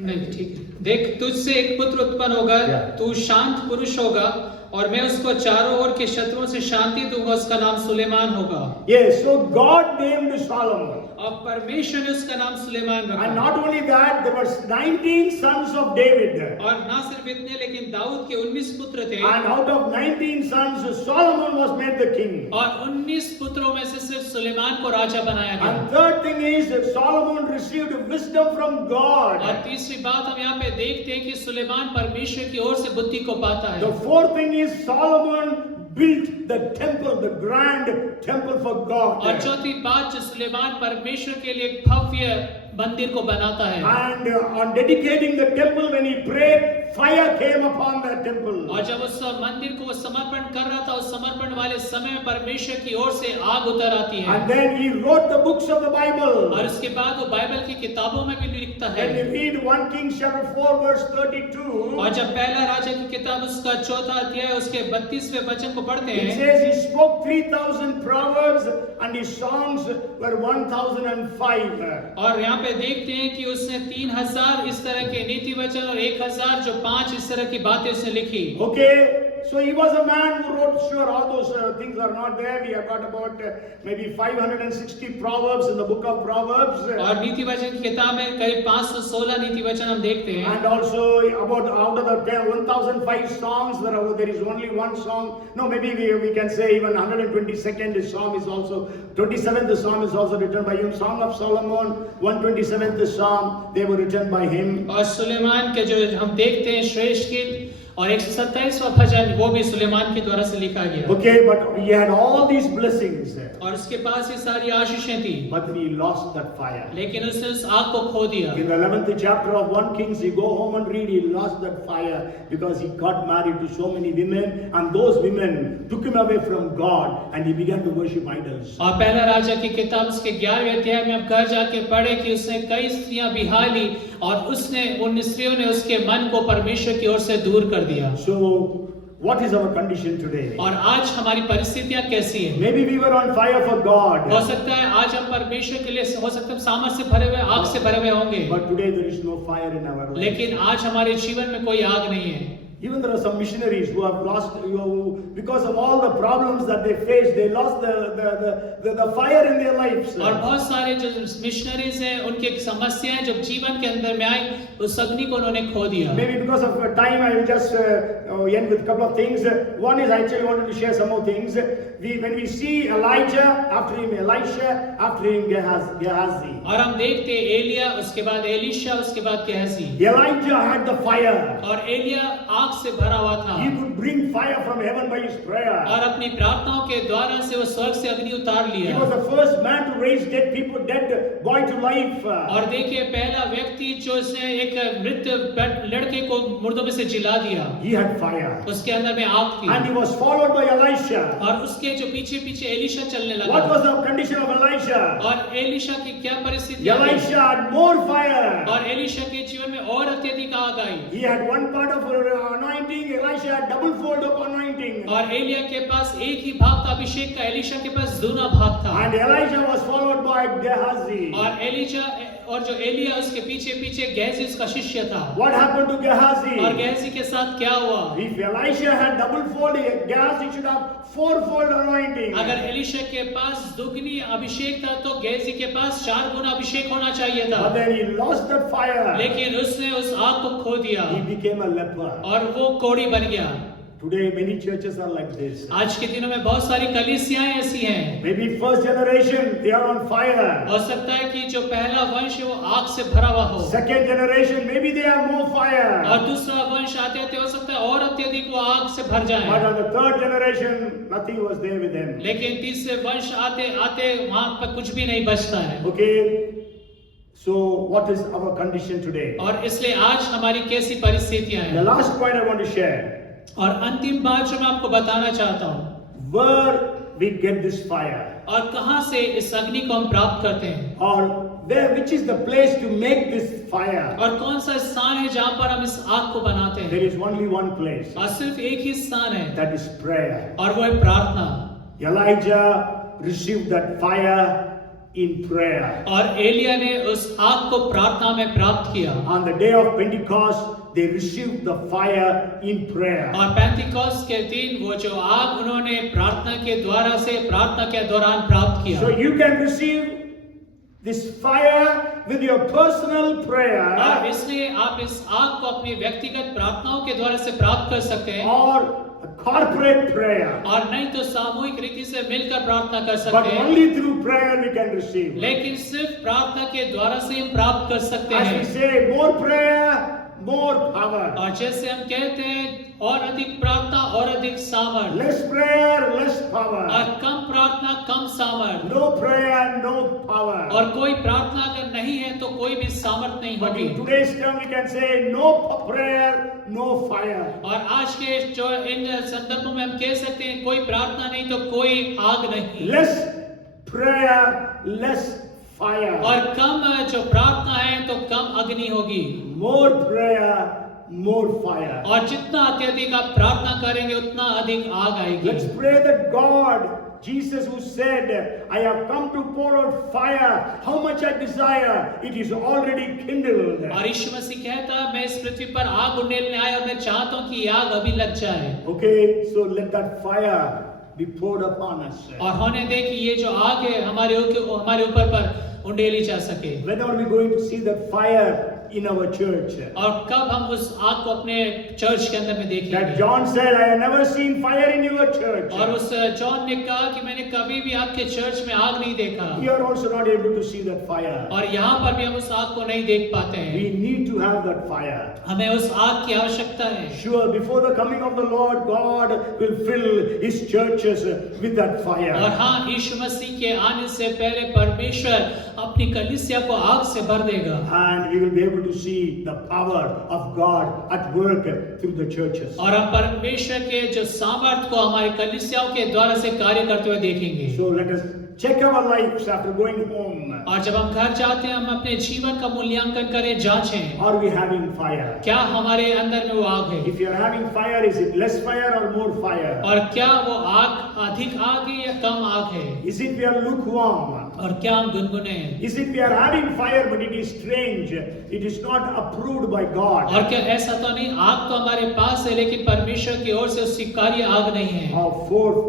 नहीं ठीक है देख तुझसे एक पुत्र उत्पन्न होगा, Yeah. तू शांत पुरुष होगा और मैं उसको चारों ओर के शत्रुओं से शांति दूंगा, उसका नाम सुलेमान होगा। Yes, so God named Solomon. और परमेश्वर ने उसका नाम सुलेमान And रखा। not only that, there were 19 sons of David. और ना सिर्फ इतने, लेकिन दाऊद के 19 पुत्र थे And out of 19 sons, Solomon was made the king. और 19 पुत्रों में से सिर्फ सुलेमान को राजा बनाया गया। And third thing is, Solomon received wisdom from और God. तीसरी बात हम यहाँ पे देखते हैं कि सुलेमान परमेश्वर की ओर से बुद्धि को पाता है। The fourth thing is, Solomon built the temple, the grand temple for और God. चौथी बात, जो सुलेमान परमेश्वर के लिए एक भव्य मंदिर को बनाता है। And on dedicating the temple, when he prayed, fire came upon that temple. और जब उस मंदिर को वो समर्पण कर रहा था, उस समर्पण वाले समय में परमेश्वर की ओर से आग उतर आती है। And then he wrote the books of the और Bible. उसके बाद वो बाइबल की किताबों में भी लिखता है। When we read 1 Kings chapter 4 verse 32, और जब पहला राजा की किताब उसका चौथा अध्याय उसके 32वें वचन को पढ़ते it हैं, says he spoke 3,000 proverbs and his songs were 1,005. और यहाँ पे देखते हैं कि उसने 3000 इस तरह के नीति वचन और 1000 जो 5 इस तरह की बातें उसने लिखी। Okay, so he was a man who wrote, sure, all those things are not there. We have got about maybe 560 proverbs in the book of Proverbs. और नीति वचन की किताब में करीब 516 नीति वचन हम देखते हैं। And also about out of the 1005 songs, there is only one song. No, maybe we can say even 122nd psalm is also, 27th psalm is also written by him. Song of Solomon, 127th psalm, they were written by him. और सुलेमान के जो हम देखते हैं श्रेष्ठ गीत और 127वां भजन, वो भी सुलेमान के द्वारा से लिखा गया। Okay, but he had all these blessings, और उसके पास ये सारी आशीषें थी, but he lost that fire. लेकिन उसने उस आग को खो दिया। In the 11th chapter of 1 Kings, you go home and read, he lost that fire because he got married to so many women, and those women took him away from God, and he began to worship idols. और पहला राजा की किताब उसके 11वें अध्याय में आप घर जाके पढ़े कि उसने कई स्त्रियां बिहा ली और उसने उन स्त्रियों ने उसके मन को परमेश्वर की ओर से दूर कर दिया। So, what is our condition today? और आज हमारी परिस्थितियां कैसी हैं? Maybe we were on fire for हो God, सकता है आज हम परमेश्वर के लिए, हो सकता है सामर्थ से भरे हुए, आग से भरे हुए होंगे, but today there is no fire in our life. लेकिन आज हमारे जीवन में कोई आग नहीं है। Even there are some missionaries who have lost, because of all the problems that they faced, they lost the fire in their lives. और बहुत सारे जो मिशनरीज हैं, उनकी समस्याएं जब जीवन के अंदर में आई, उस अग्नि को उन्होंने खो दिया। Maybe because of time, I will just end with a couple of things. One is I actually wanted to share some more things. When we see Elijah, after him Elisha, after him Gehazi. और हम देखते हैं एलिया, उसके बाद एलीशा, उसके बाद गेहजी। Elijah had the fire. और एलिया आग से भरा हुआ था He could bring fire from heaven by his prayer. और अपनी प्रार्थनाओं के द्वारा से वो स्वर्ग से अग्नि उतार He लिया। was the first man to raise dead boy to life. और देखिए पहला व्यक्ति जो उसने एक मृत लड़के को मुर्दों में से जिला दिया, He had fire. उसके अंदर में आग थी। And he was followed by Elisha. और उसके जो पीछे पीछे एलीशा चलने लगा। What was the condition of Elisha? और एलीशा की क्या परिस्थिति? Elisha had more fire. और एलीशा के जीवन में और अत्यधिक आग आई। He had one part of anointing. Elisha had double fold of anointing. और एलिया के पास एक ही भाग था अभिषेक का, एलीशा के पास दूना भाग था। And Elijah was followed by Gehazi. और एलीशा और जो एलिया उसके पीछे पीछे गेहजी उसका शिष्य था। What happened to Gehazi? और गेहजी के साथ क्या हुआ? If Elisha had double fold, Gehazi should have fourfold anointing. अगर एलीशा के पास दुगनी अभिषेक था तो गेहजी के पास 4 गुना अभिषेक होना चाहिए था। But then he lost that fire. लेकिन उसने उस आग को खो दिया He became a leper. और वो कोढ़ी बन गया। Today many churches are like this. आज के दिनों में बहुत सारी कलीसियाएं ऐसी हैं। Maybe first generation they are on fire. हो सकता है कि जो पहला वंश है वो आग से भरा हुआ हो। Second generation maybe they have more fire. और दूसरा वंश आते आते हो सकता है और अत्यधिक वो आग से भर But जाए। on the third generation nothing was there with them. लेकिन तीसरे वंश आते आते वहां पर कुछ भी नहीं बचता है। Okay. So what is our condition today? और इसलिए आज हमारी कैसी परिस्थितियां The हैं? last point I want to share. और अंतिम बात जो मैं आपको बताना चाहता हूँ, Where we get this fire, और कहां से इस अग्नि को हम प्राप्त करते हैं, or where, which is the place to make this fire? और कौन सा स्थान है जहां पर हम इस आग को बनाते हैं? There is only one place. और सिर्फ एक ही स्थान है, That is prayer. और वो है प्रार्थना। Elijah received that fire in prayer. और एलिया ने उस आग को प्रार्थना में प्राप्त किया। On the day of Pentecost, they received the fire in prayer. और पेंटिकॉस्ट के दिन वो जो आग उन्होंने प्रार्थना के द्वारा से प्रार्थना के दौरान प्राप्त किया। So you can receive this fire with your personal और prayer इसलिए आप इस आग को अपनी व्यक्तिगत प्रार्थनाओं के द्वारा से प्राप्त कर सकते हैं or a corporate prayer. और नहीं तो सामूहिक रीति से मिलकर प्रार्थना कर But सकते हैं। only through prayer we can receive. लेकिन सिर्फ प्रार्थना के द्वारा से हम प्राप्त कर सकते As we हैं। say, more prayer, more power. और जैसे हम कहते हैं और अधिक प्रार्थना और अधिक सामर्थ, Less prayer, less power. और कम प्रार्थना कम सामर्थ, No prayer, no power. और कोई प्रार्थना अगर नहीं है तो कोई भी सामर्थ नहीं But होगी। in today's term we can say no prayer, no fire. और आज के जो इन संदर्भों में हम कह सकते हैं कोई प्रार्थना नहीं तो कोई आग नहीं, Less prayer, less fire. और कम जो प्रार्थना है तो कम अग्नि होगी, More prayer, more fire. और जितना अत्यधिक आप प्रार्थना करेंगे उतना अधिक आग आएगी। Let's pray that God, Jesus who said, I have come to pour out fire, how much I desire, it is already kindled. और यीशु मसीह कहता मैं इस पृथ्वी पर आग उंडेलने आया और मैं चाहता हूँ कि ये आग अभी लग जाए। Okay, so let that fire be poured upon us. और होने दे कि ये जो आग है हमारे ऊपर पर उंडेली जा सके। When are we going to see that fire in our church? और कब हम उस आग को अपने चर्च के अंदर में That देखेंगे? John said, I have never seen fire in your church. और उस जॉन ने कहा कि मैंने कभी भी आपके चर्च में आग नहीं देखा, We are also not able to see that fire. और यहाँ पर भी हम उस आग को नहीं देख पाते हैं। We need to have that fire. हमें उस आग की आवश्यकता है। Sure, before the coming of the Lord, God will fill His churches with that और fire. हाँ, यीशु मसीह के आने से पहले परमेश्वर अपनी कलीसिया को आग से भर देगा, And we will be able to see the power of God at work through the churches. और हम परमेश्वर के जो सामर्थ को हमारी कलीसियाओं के द्वारा से कार्य करते हुए देखेंगे। So let us check our lives after going home. और जब हम घर जाते हैं हम अपने जीवन का मूल्यांकन करें, जांचें Are we having fire? क्या हमारे अंदर में वो आग है, If you are having fire, is it less fire or more fire? और क्या वो आग अधिक आग है या कम आग है, Is it we are lukewarm? और क्या हम गुनगुने हैं, Is it we are having fire but it is strange? It is not approved by God. और क्या ऐसा तो नहीं आग तो हमारे पास है लेकिन परमेश्वर की ओर से उसकी कार्य आग नहीं है। Or fourth,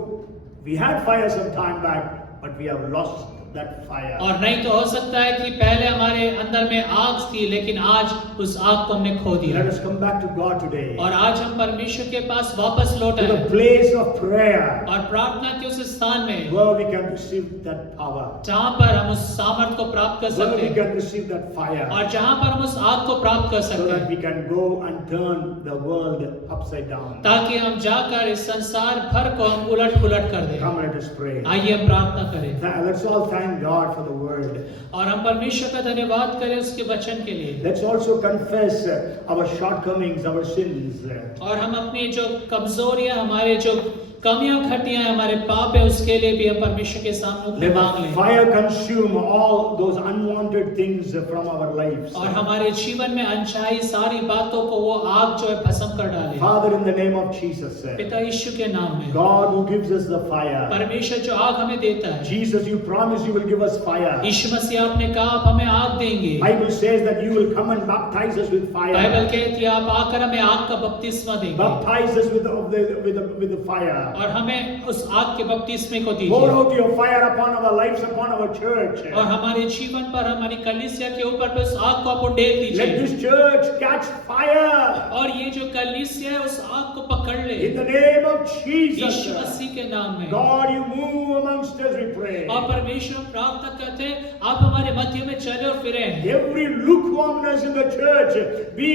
we had fire some time back, but we have lost that fire. और नहीं तो हो सकता है कि पहले हमारे अंदर में आग थी लेकिन आज उस आग को हमने खो दिया। Let us come back to God today. और आज हम परमेश्वर के पास वापस लौट To the आए place of prayer और प्रार्थना के उस स्थान में where we can receive that power. जहाँ पर हम उस सामर्थ को प्राप्त कर Where सकते we हैं can receive that fire. और जहाँ पर हम उस आग को प्राप्त कर So सकते that हैं, we can go and turn the world upside down. ताकि हम जाकर इस संसार भर को हम उलट पुलट कर दें। Come, let us pray. आइए हम प्रार्थना करें Let's all thank God for the word. और हम परमेश्वर का धन्यवाद करें उसके वचन के लिए, Let's also confess our shortcomings, our sins. और हम अपनी जो कमजोरियां, हमारे जो कमियां घटियां हैं, हमारे पाप है, उसके लिए भी हम परमेश्वर के सामने Let मांग the लें fire consume all those unwanted things from our lives. और हमारे जीवन में अनचाही सारी बातों को वो आग जो है भस्म कर डाले। Father, in the name of Jesus, पिता यीशु के नाम में, God who gives us the fire. परमेश्वर जो आग हमें देता है, Jesus, you promise you will give us fire. यीशु मसीह आपने कहा आप हमें आग देंगे। Bible says that you will come and baptize us with Bible fire. कहती है आप आकर हमें आग का बपतिस्मा देंगे Baptize us with the fire. और हमें उस आग के बपतिस्मे को Pour दीजिए out your fire upon our lives, upon our church. और हमारे जीवन पर, हमारी कलीसिया के ऊपर पे उस आग को आप उंडेल Let दीजिए this church catch fire और ये जो कलीसिया है उस आग को पकड़ ले in the name of Yeshu Jesus. मसीह के नाम में। God, you move amongst us, we pray. और परमेश्वर हम प्रार्थना करते हैं आप हमारे मध्य में चले और फिरे। Every lukewarmness in the church be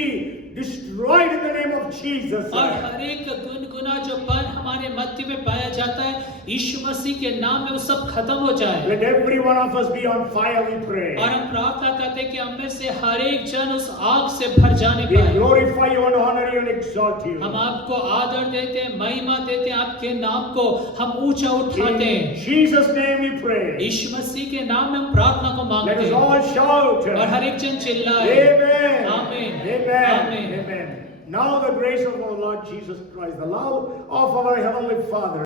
destroyed in the name of Jesus. और हर एक गुनगुना जो पन हमारे मध्य में पाया जाता है यीशु मसीह के नाम में वो सब खत्म हो जाए। Let every one of us be on fire, we pray. और हम प्रार्थना करते हैं कि हम में से हर एक जन उस आग से भर जाने We पाए। glorify you and honor you and exalt you. हम आपको आदर देते हैं, महिमा देते हैं, आपके नाम को हम ऊंचा उठाते हैं। In Jesus' name we pray. यीशु मसीह के नाम में हम प्रार्थना को Let मांगते us हैं all shout. और हर एक जन चिल्लाए Amen. आमीन, Amen. आमीन। Amen. Now the grace of our Lord Jesus Christ, the love of our Heavenly Father,